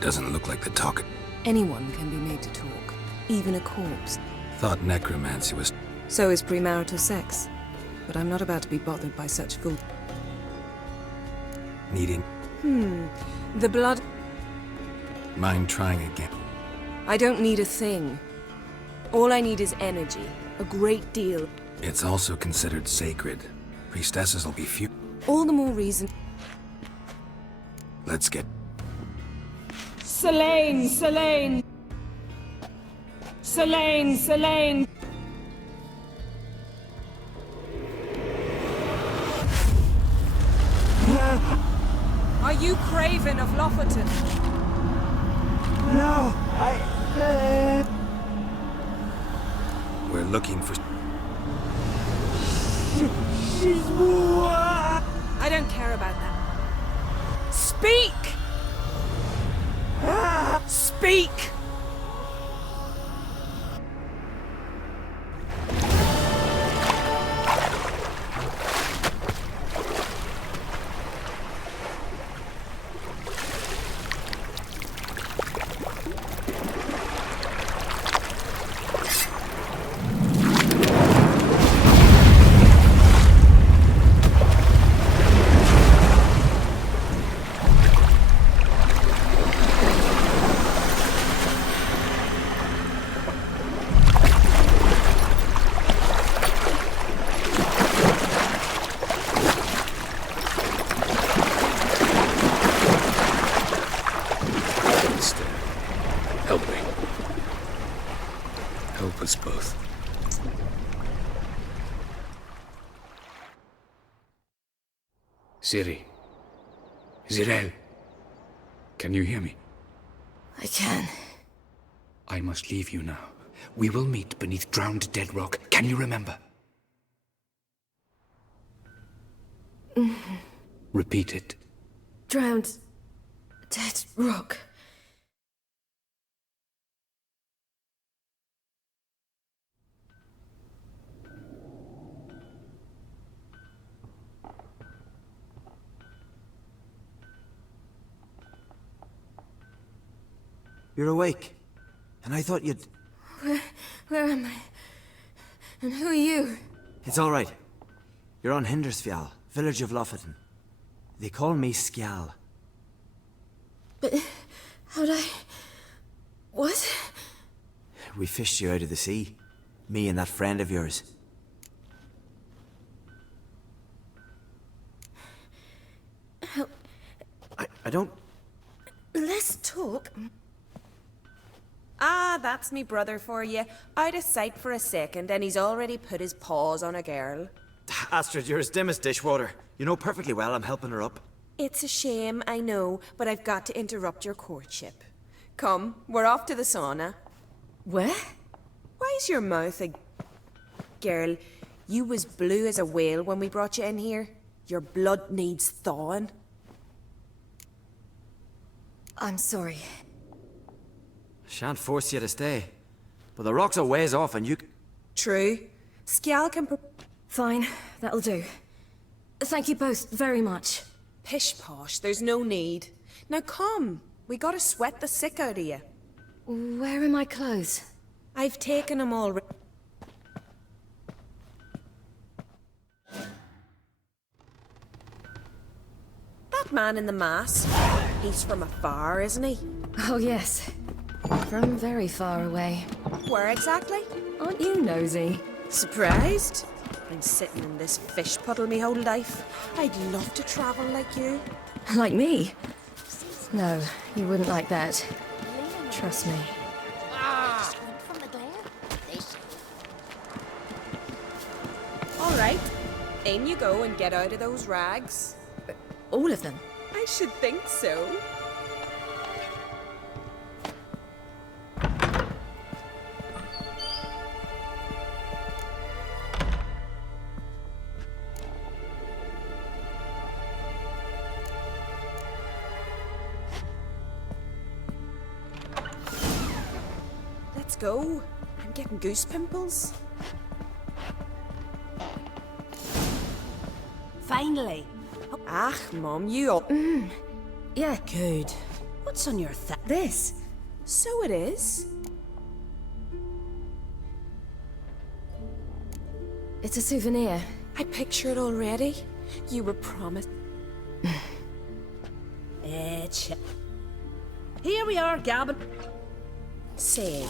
Doesn't look like the talk... Anyone can be made to talk. Even a corpse. Thought necromancy was... So is premarital sex. But I'm not about to be bothered by such fool... Needing... The blood... Mind trying again? I don't need a thing. All I need is energy. A great deal. It's also considered sacred. Priestesses will be few... All the more reason... Let's get... Selene! Selene! Selene! Selene! Are you Craven of Lofoten? No, We're looking for... She's what? I don't care about that. Speak! Speak! Ciri. Zirel. Can you hear me? I can. I must leave you now. We will meet beneath drowned dead rock. Can you remember? Repeat it. Drowned. Dead rock. You're awake. And I thought you'd... Where am I? And who are you? It's all right. You're on Hindersfjall, village of Lofoten. They call me Skjal. But how'd I... What? We fished you out of the sea. Me and that friend of yours. Help. I don't... Let's talk. Ah, that's me brother for you. Out of sight for a second, and he's already put his paws on a girl. Astrid, you're as dim as dishwater. You know perfectly well I'm helping her up. It's a shame, I know, but I've got to interrupt your courtship. Come, we're off to the sauna. Where? Why's your mouth a... Girl, you was blue as a whale when we brought you in here. Your blood needs thawing. I'm sorry. Shan't force you to stay. But the rock's a ways off and you... True. Skjal can... Fine, that'll do. Thank you both very much. Pish-posh, there's no need. Now come, we gotta sweat the sick out of you. Where are my clothes? I've taken them all. That man in the mask, he's from afar, isn't he? Oh, yes. From very far away. Where exactly? Aren't you nosy? Surprised? Been sitting in this fish puddle me whole life. I'd love to travel like you. Like me? No, you wouldn't like that. Trust me. All right, in you go and get out of those rags. All of them? I should think so. Let's go. I'm getting goose pimples. Finally. Ah, Mum, you... Yeah. Good. What's on your This. So it is. It's a souvenir. I picture it already. You were promised. Here we are, Gavin. Say.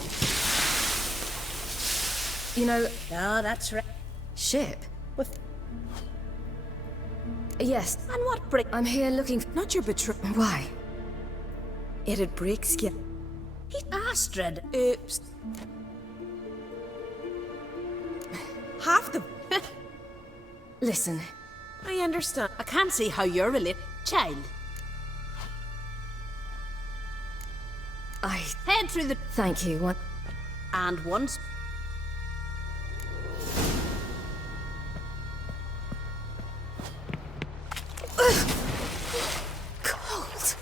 You know... Oh, that's right. Ship? With... Yes. And what break? I'm here looking for... Not your betrothed. Why? It'd break skin. Astrid. Oops. Half the... Listen. I understand. I can't see how you're related. Child. Head through the... Thank you. What? And once... Cold.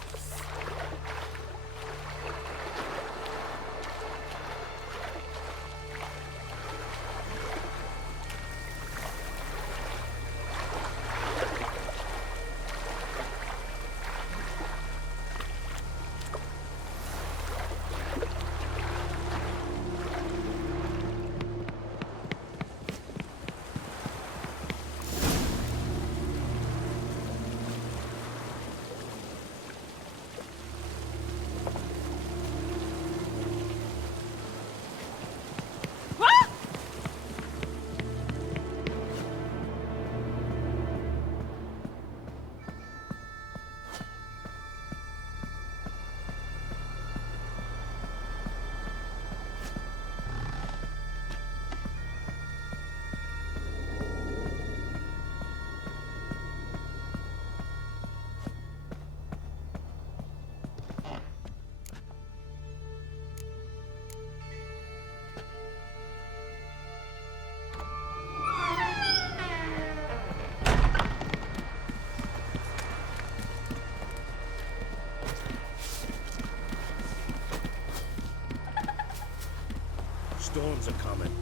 Storms are coming.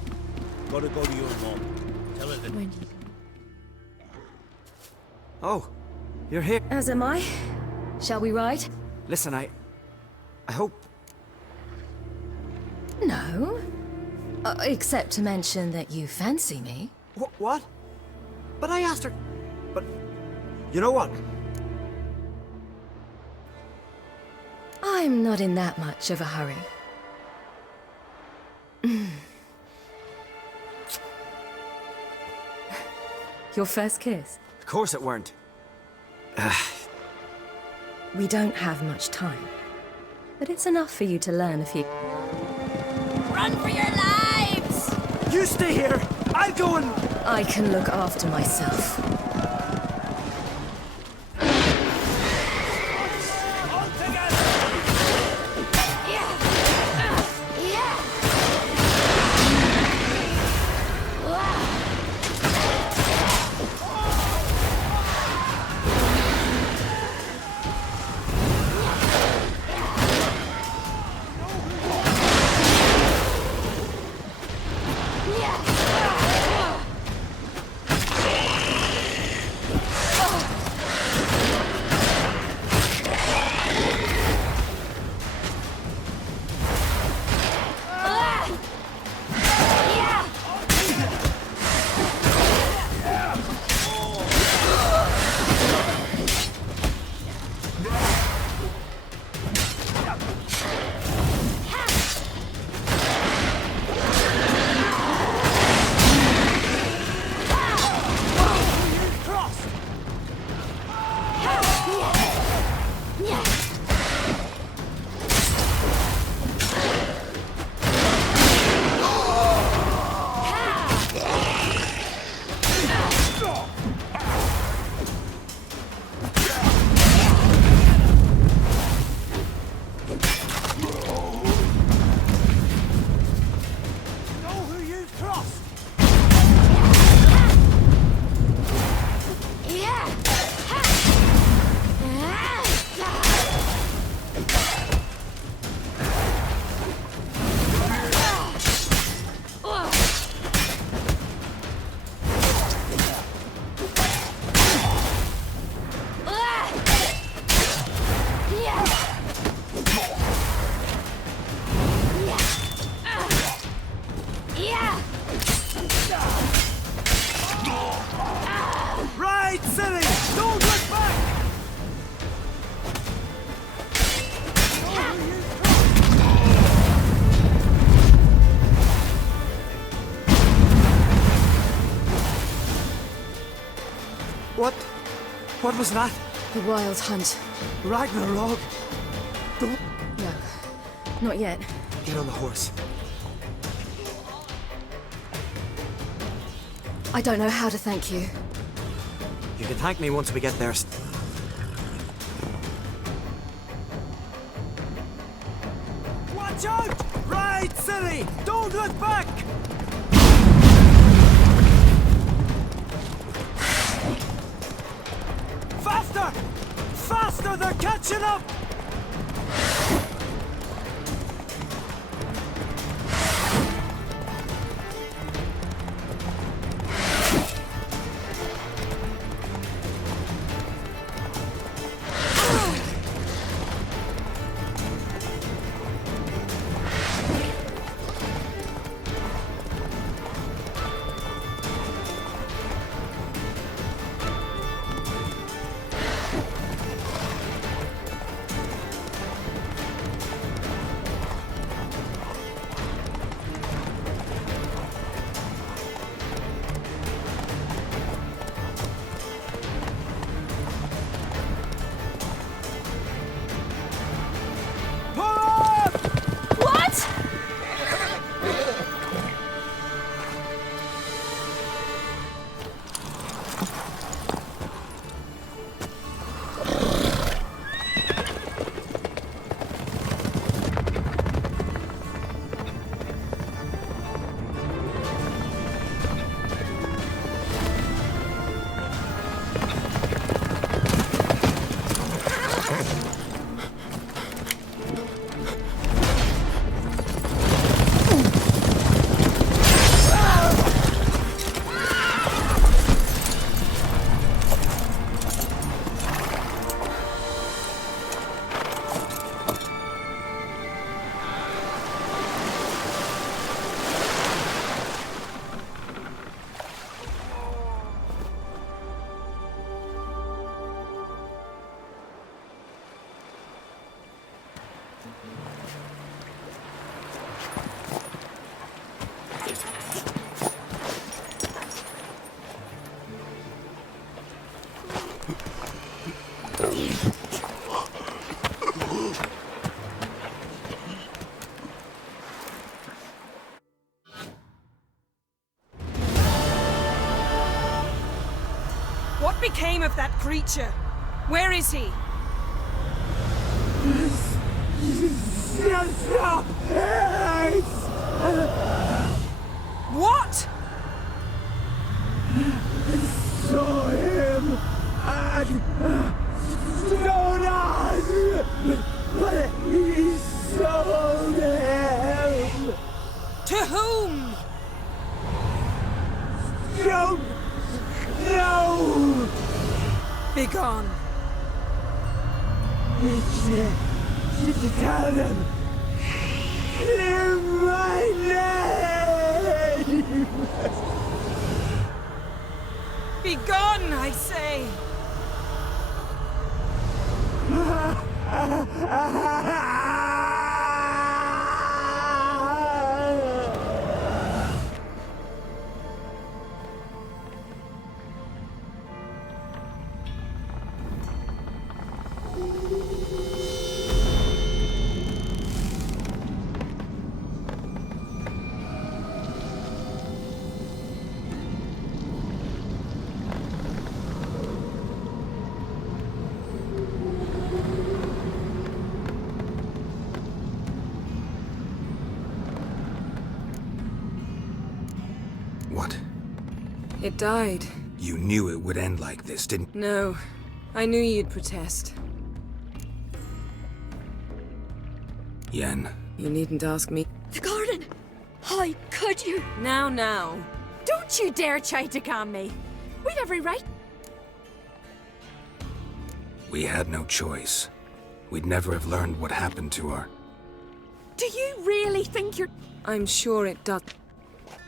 Gotta go to your mom. Tell her that... Oh, you're here. As am I. Shall we ride? Listen, I hope... No. Except to mention that you fancy me. What? But I asked her... But... You know what? I'm not in that much of a hurry. Your first kiss? Of course it weren't. We don't have much time. But it's enough for you to learn a few... Run for your lives! You stay here! I'll go and... I can look after myself. What was that? The Wild Hunt. Ragnarok! No, not yet. Get on the horse. I don't know how to thank you. You can thank me once we get there. Watch out! Right, silly! Don't look back! Faster! Faster! They're catching up! What became of that creature? Where is he? What? Saw him at Stonas, but he sold him. To whom? Don't know. Begone. Tell them. Clear my name. Begone, I say. What? It died. You knew it would end like this, didn't... No. I knew you'd protest. Yen. You needn't ask me. The garden! How could you? Now. Don't you dare try to calm me. We'd every right. We had no choice. We'd never have learned what happened to her. Do you really think you're... I'm sure it does.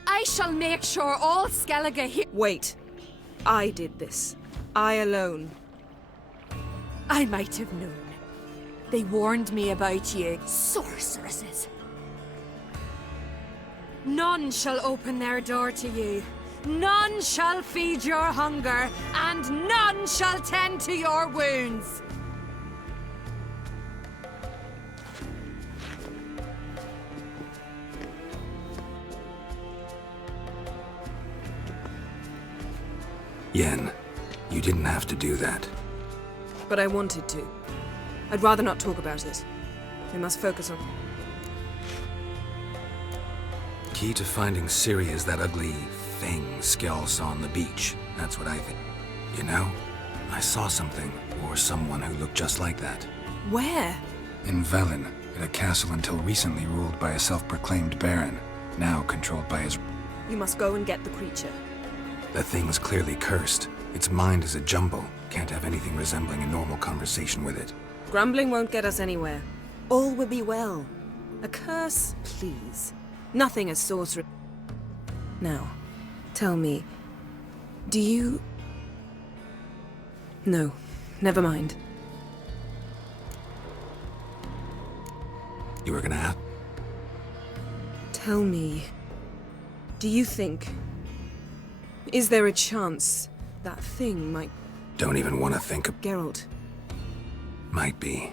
I shall make sure all Skellige here... Wait. I did this. I alone. I might have known. They warned me about you. Sorceresses. None shall open their door to you. None shall feed your hunger, and none shall tend to your wounds. Yen, you didn't have to do that. But I wanted to. I'd rather not talk about it. We must focus on... Key to finding Ciri is that ugly thing Skell saw on the beach. That's what I think. You know, I saw something, or someone who looked just like that. Where? In Velen, at a castle until recently ruled by a self-proclaimed baron, now controlled by his... You must go and get the creature. The thing's clearly cursed. Its mind is a jumble. Can't have anything resembling a normal conversation with it. Grumbling won't get us anywhere. All will be well. A curse, please. Nothing as sorcery. Now, tell me, do you... No, never mind. You were gonna ask? Tell me, do you think... Is there a chance that thing might... Don't even want to think of... Geralt. Might be.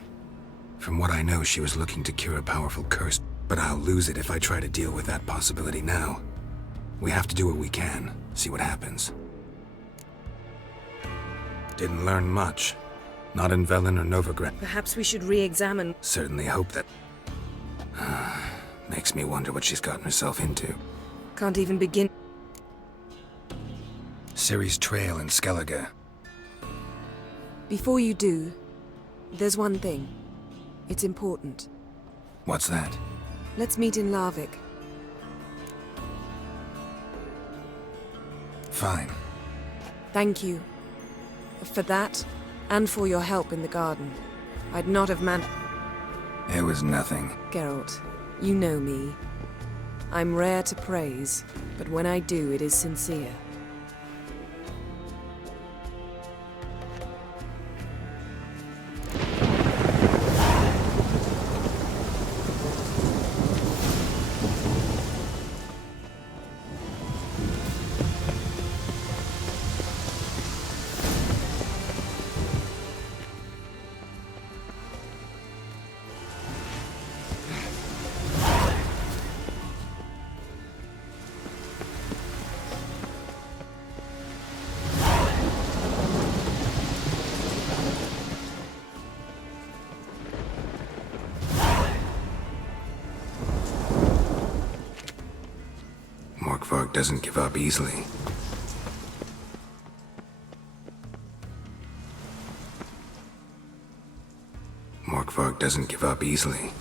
From what I know, she was looking to cure a powerful curse, but I'll lose it if I try to deal with that possibility now. We have to do what we can, see what happens. Didn't learn much. Not in Velen or Novigrad. Perhaps we should re-examine... Certainly hope that... Makes me wonder what she's gotten herself into. Can't even begin... Ciri's trail in Skellige. Before you do, there's one thing. It's important. What's that? Let's meet in Larvik. Fine. Thank you. For that, and for your help in the garden. I'd not have It was nothing. Geralt, you know me. I'm rare to praise, but when I do, it is sincere. Morkvarg doesn't give up easily. Morkvarg doesn't give up easily.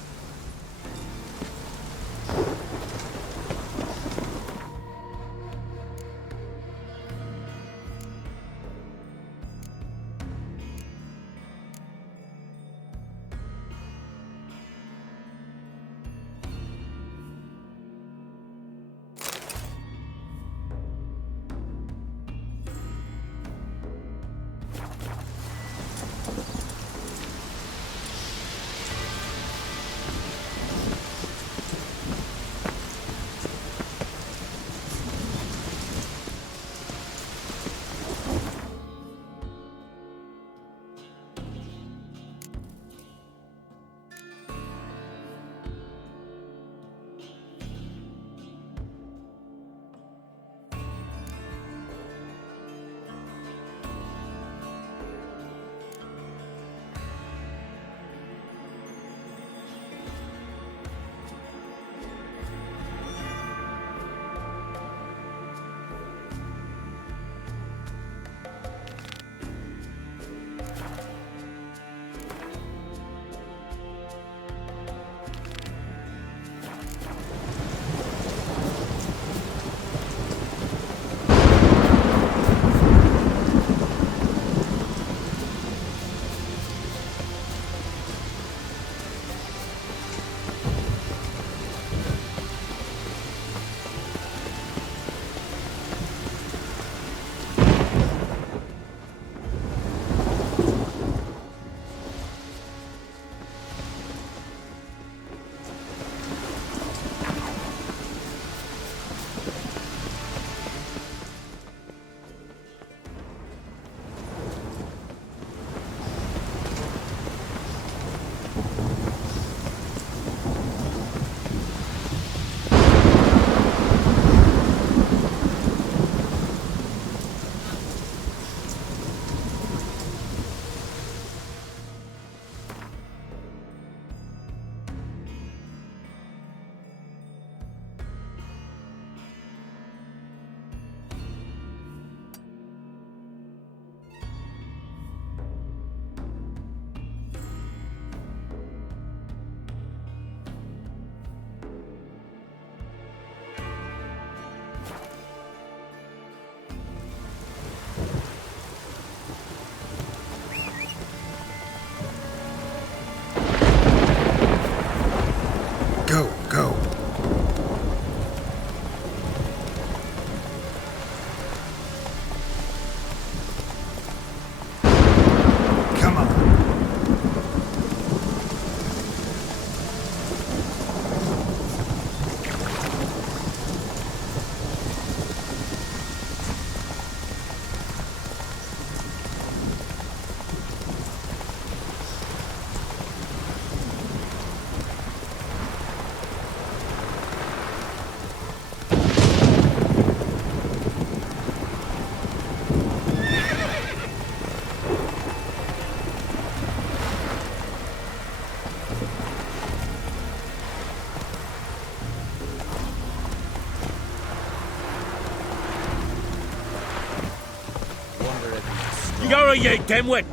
You're a ye dimwit!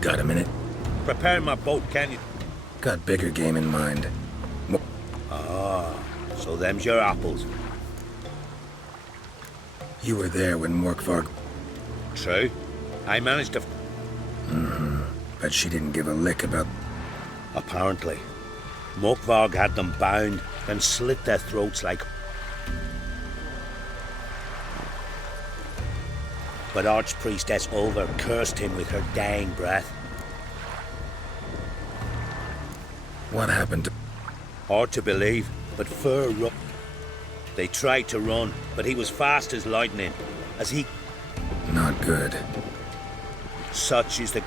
Got a minute? Prepare my boat, can you? Got bigger game in mind. Ah, so them's your apples. You were there when Morkvarg... True. I managed to... But she didn't give a lick about... Apparently. Morkvarg had them bound, then slit their throats like... But Archpriestess Ulver cursed him with her dying breath. What happened to... Hard to believe, but fur ru... They tried to run, but he was fast as lightning, as he... Not good. Such is the...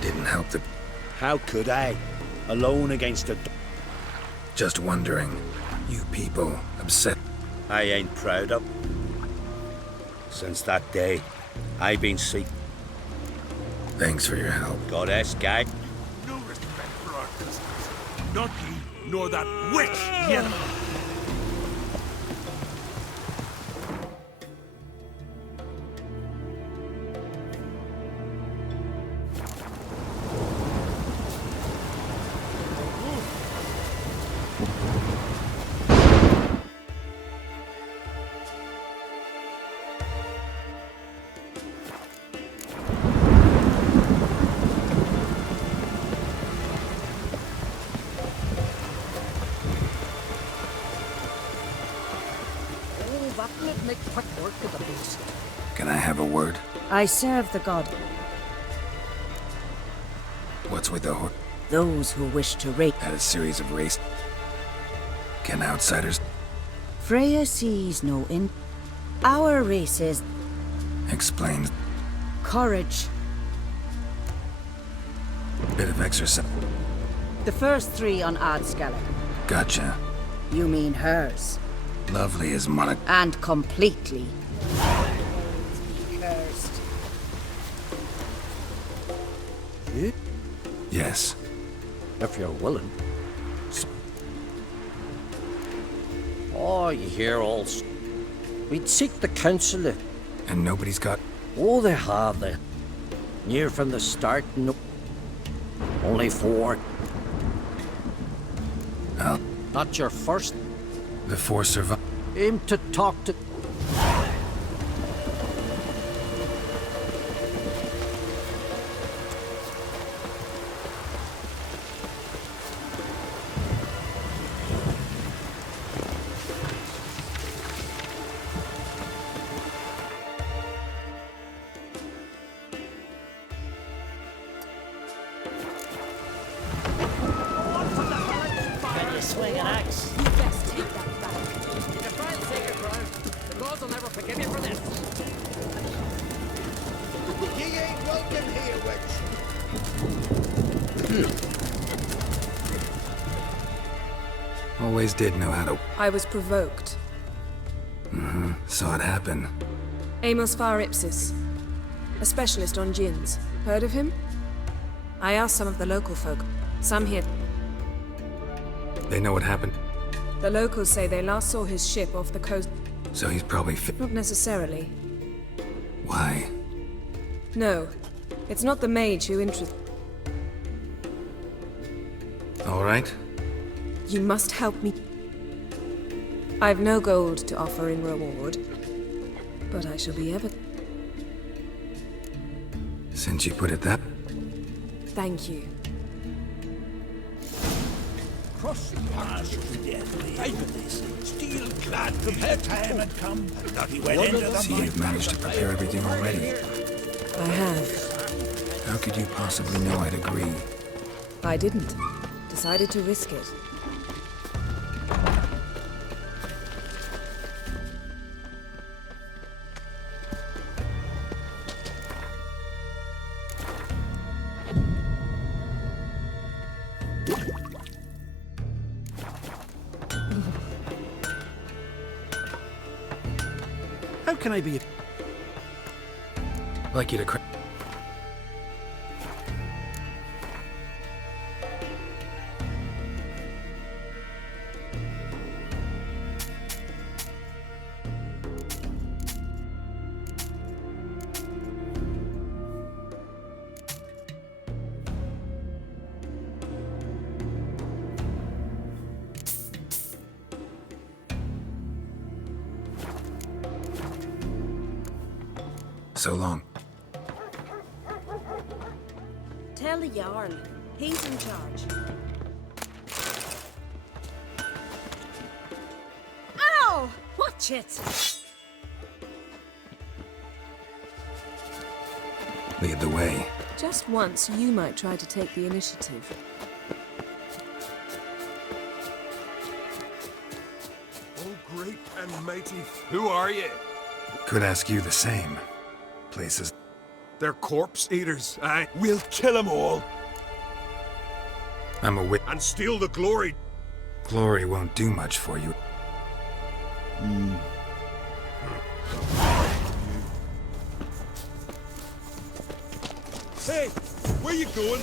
Didn't help the... How could I? Alone against a... Just wondering. You people, upset... I ain't proud of. Since that day, I've been seek... Thanks for your help. Goddess guy. No respect for our customers. Not ye, nor that witch, Yenna. That make quick work of the beast. Can I have a word? I serve the god. What's with the horse? Those who wish to rape. Had a series of race. Can outsiders... Freya sees no in... Our race is... Explain. Courage. Bit of exercise. The first three on Ardskellig. Gotcha. You mean hers. Lovely as Monica. And completely. Cursed. Yes. If you're willing. Oh, you hear all... We'd seek the council if... And nobody's got... Oh, they have, they. Near from the start, no... Only 4. Oh. Not your first. The 4 survive. Aim to talk to... Can you swing an axe? You best take that back. You try and save your crown. The gods will never forgive you for this. Ye ain't welcome here, witch. Always did know how to... I was provoked. Saw it happen. Amos Far Ipsis, a specialist on djinns. Heard of him? I asked some of the local folk. Some here. They know what happened. The locals say they last saw his ship off the coast. So he's probably fit. Not necessarily. Why? No, it's not the mage who interests. All right. You must help me. I've no gold to offer in reward, but I shall be ever... Since you put it that... Thank you. Crossing paths with deathly this steel clad from her time had come, not he went into the See, you've managed to prepare everything already. I have. How could you possibly know I'd agree? I didn't. Decided to risk it. How can I be... Like you to So long. Tell the Jarl. He's in charge. Ow! Watch it! Lead the way. Just once, you might try to take the initiative. Oh, great and mighty, who are you? Could ask you the same. Places. They're corpse eaters, aye. We'll kill them all. I'm aware. And steal the glory. Glory won't do much for you. Hey, where you going?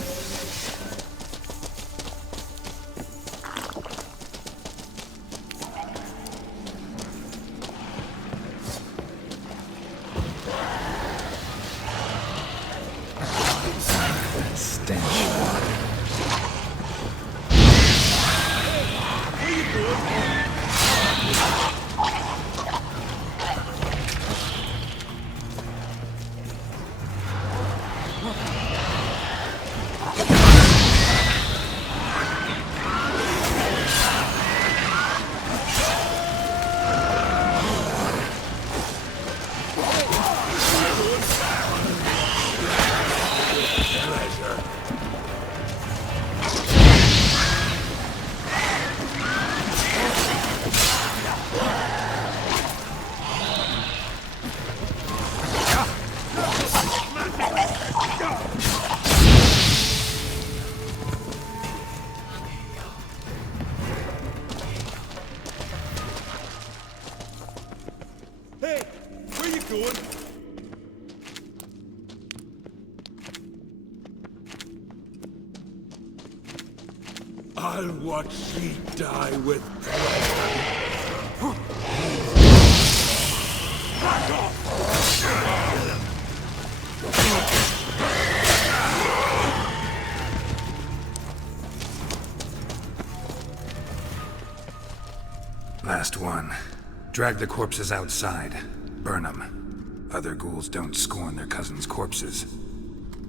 Hey, where you going? I'll watch ye die with pleasure. Back off! Last one. Drag the corpses outside. Burn them. Other ghouls don't scorn their cousins' corpses.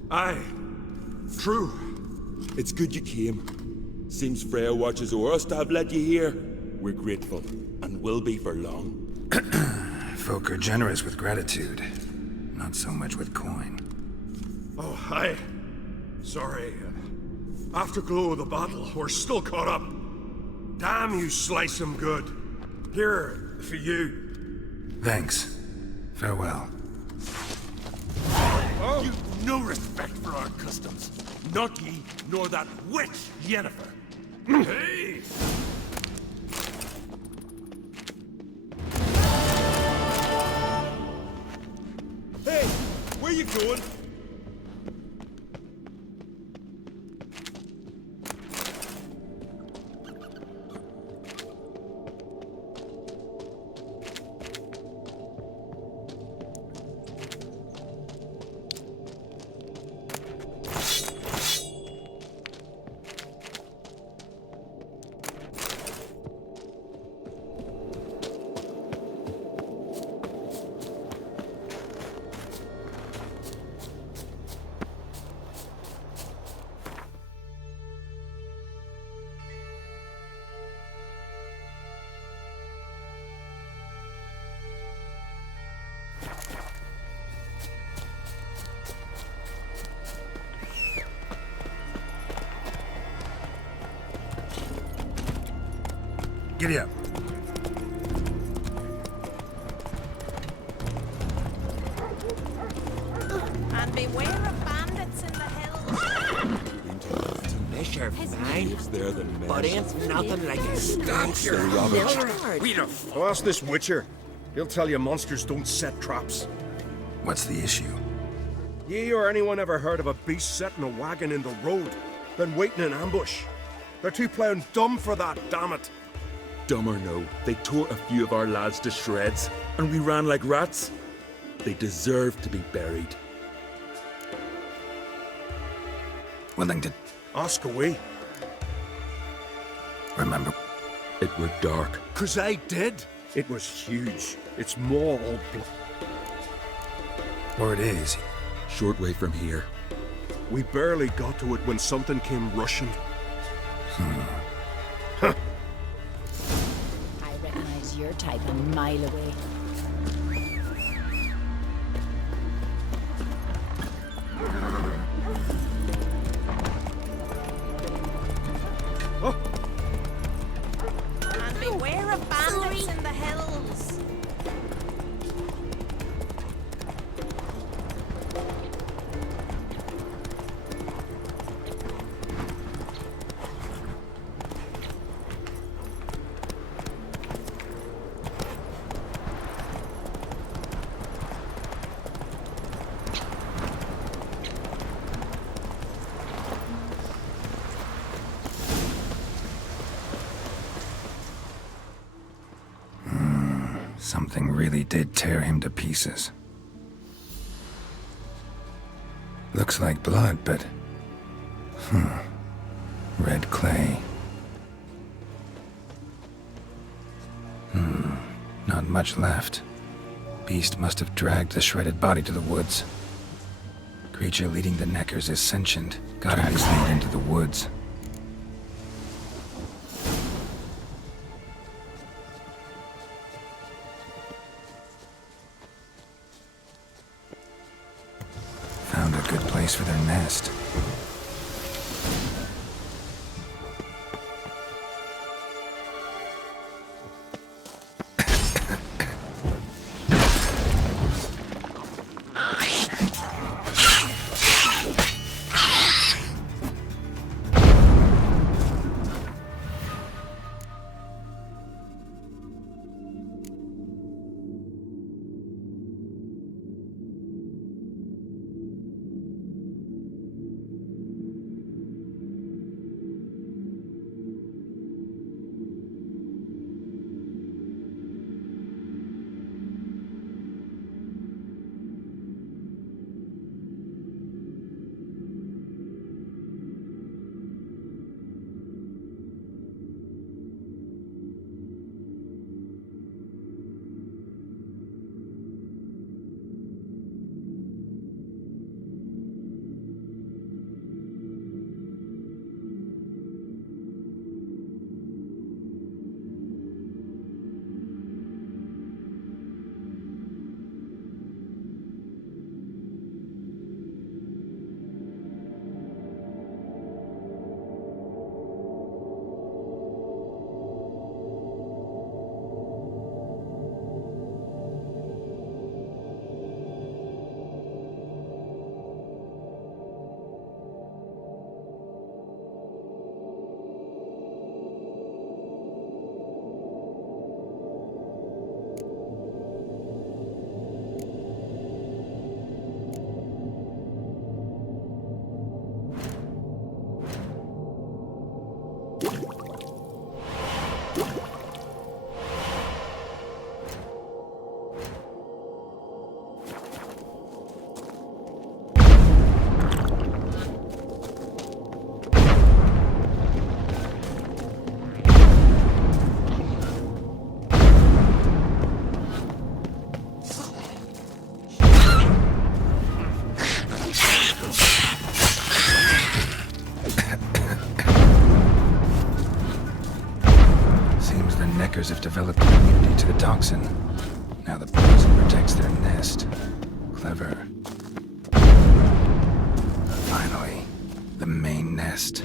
Aye. True. It's good you came. Seems Freya watches o'er us to have led you here. We're grateful, and will be for long. Folk are generous with gratitude. Not so much with coin. Oh, aye. Sorry. Afterglow of the battle, we're still caught up. Damn, you slice 'em good. Here, for you. Thanks. Farewell. Oh. You've no respect for our customs. Not ye, nor that witch, Yennefer. Hey! Hey, where you going? Giddy up. And beware of bandits in the hills. Measure knives, they're the men. But ain't nothing like a Stop your rubbish. Well, ask this Witcher. He'll tell you monsters don't set traps. What's the issue? Ye or anyone ever heard of a beast setting a wagon in the road, then waiting in ambush? They're too plowing dumb for that, damn it. Dumb or no, they tore a few of our lads to shreds, and we ran like rats. They deserve to be buried. Willing to... Ask away. Remember... It were dark. 'Cause I did. It was huge. Its maw all Word is. Short way from here. We barely got to it when something came rushing. I recognize your type a mile away. And beware of bandits in the hills. Something really did tear him to pieces. Looks like blood, but... red clay. Not much left. Beast must have dragged the shredded body to the woods. Creature leading the Neckers is sentient. Got his lead into the woods. Found a good place for their nest. Have developed immunity to the toxin. Now the poison protects their nest. Clever. Finally, the main nest.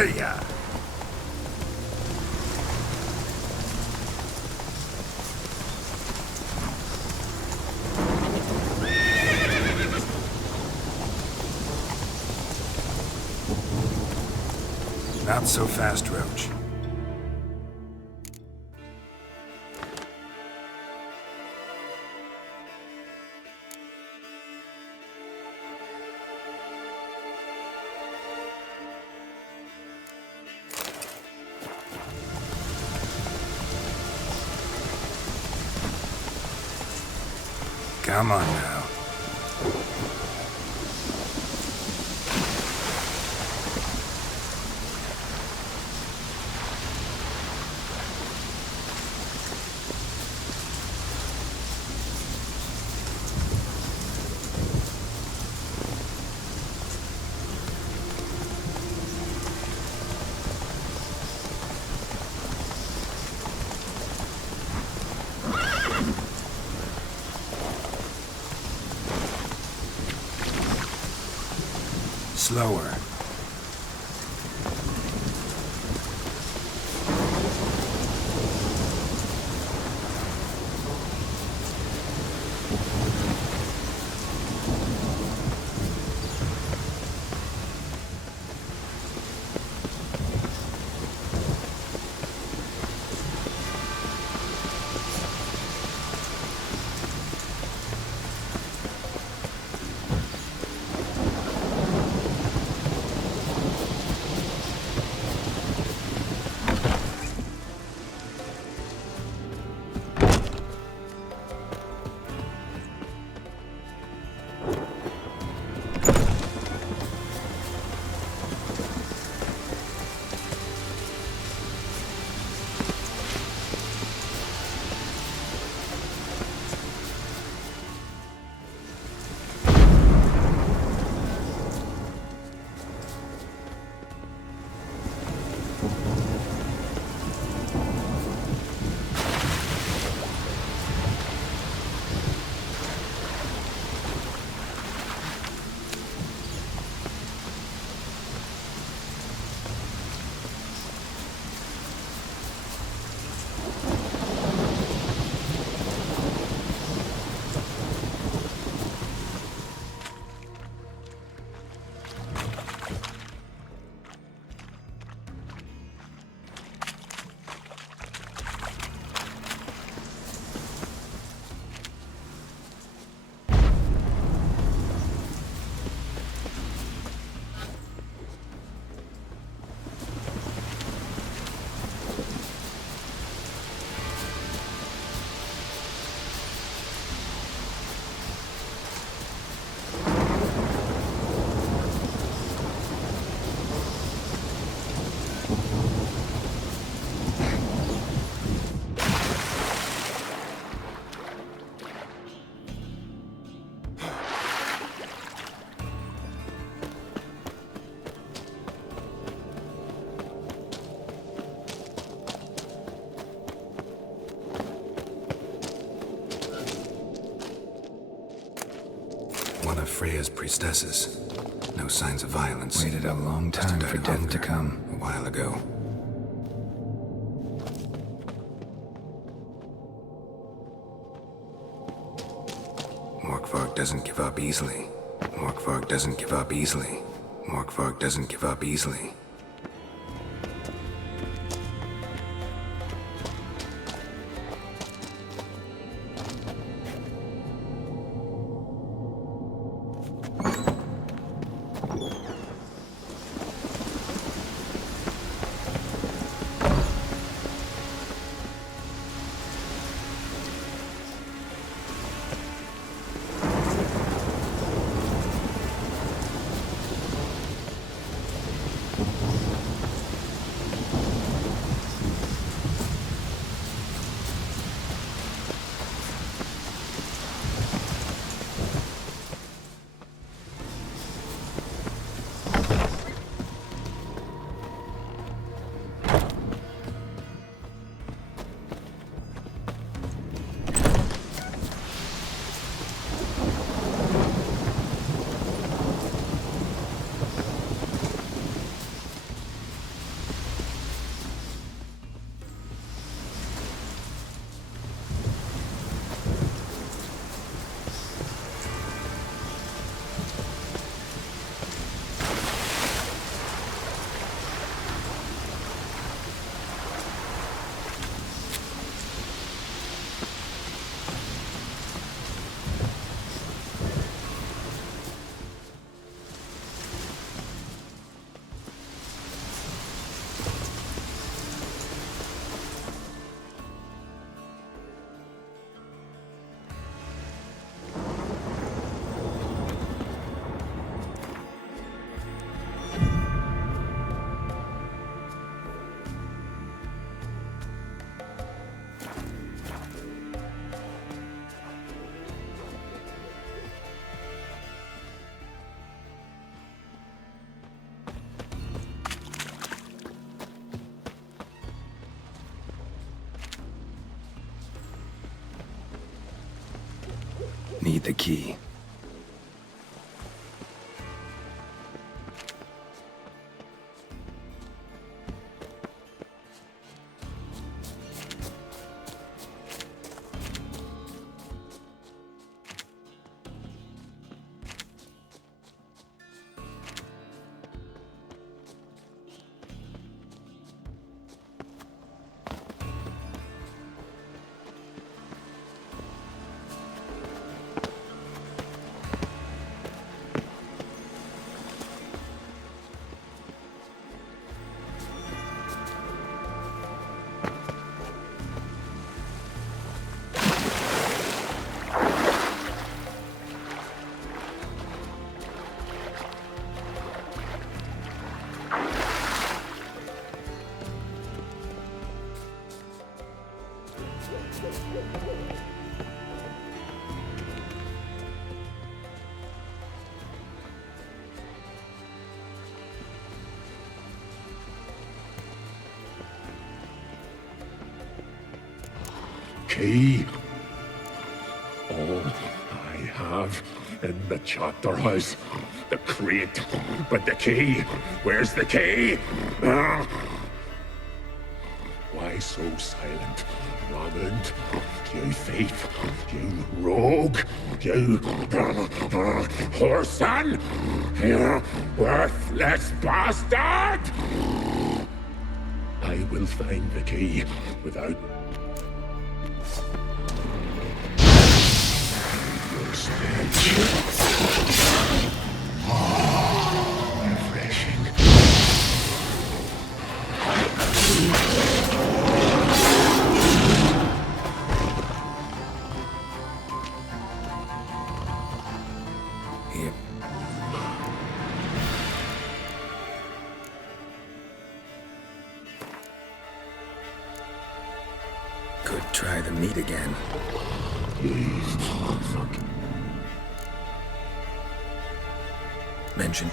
Hiya! Not so fast, Roach. Come on now. Slower. One of Freya's priestesses. No signs of violence. Waited a long time for death to come. A while ago. Morkvarg doesn't give up easily. Morkvarg doesn't give up easily. Morkvarg doesn't give up easily. need the key. Key. All I have in the chapter house. The crate. But the key. Where's the key? Why so silent, Rosamund? You thief. You rogue. You whoreson. You worthless bastard! I will find the key without refreshing. Here. Could try the meat again. Mention.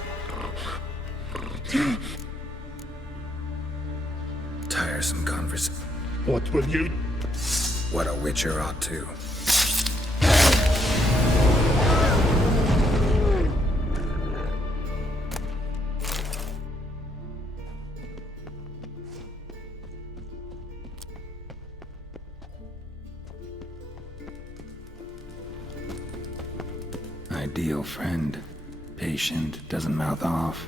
Tiresome conversation. What will you? What a witcher ought to. Ideal friend. Patient, doesn't mouth off.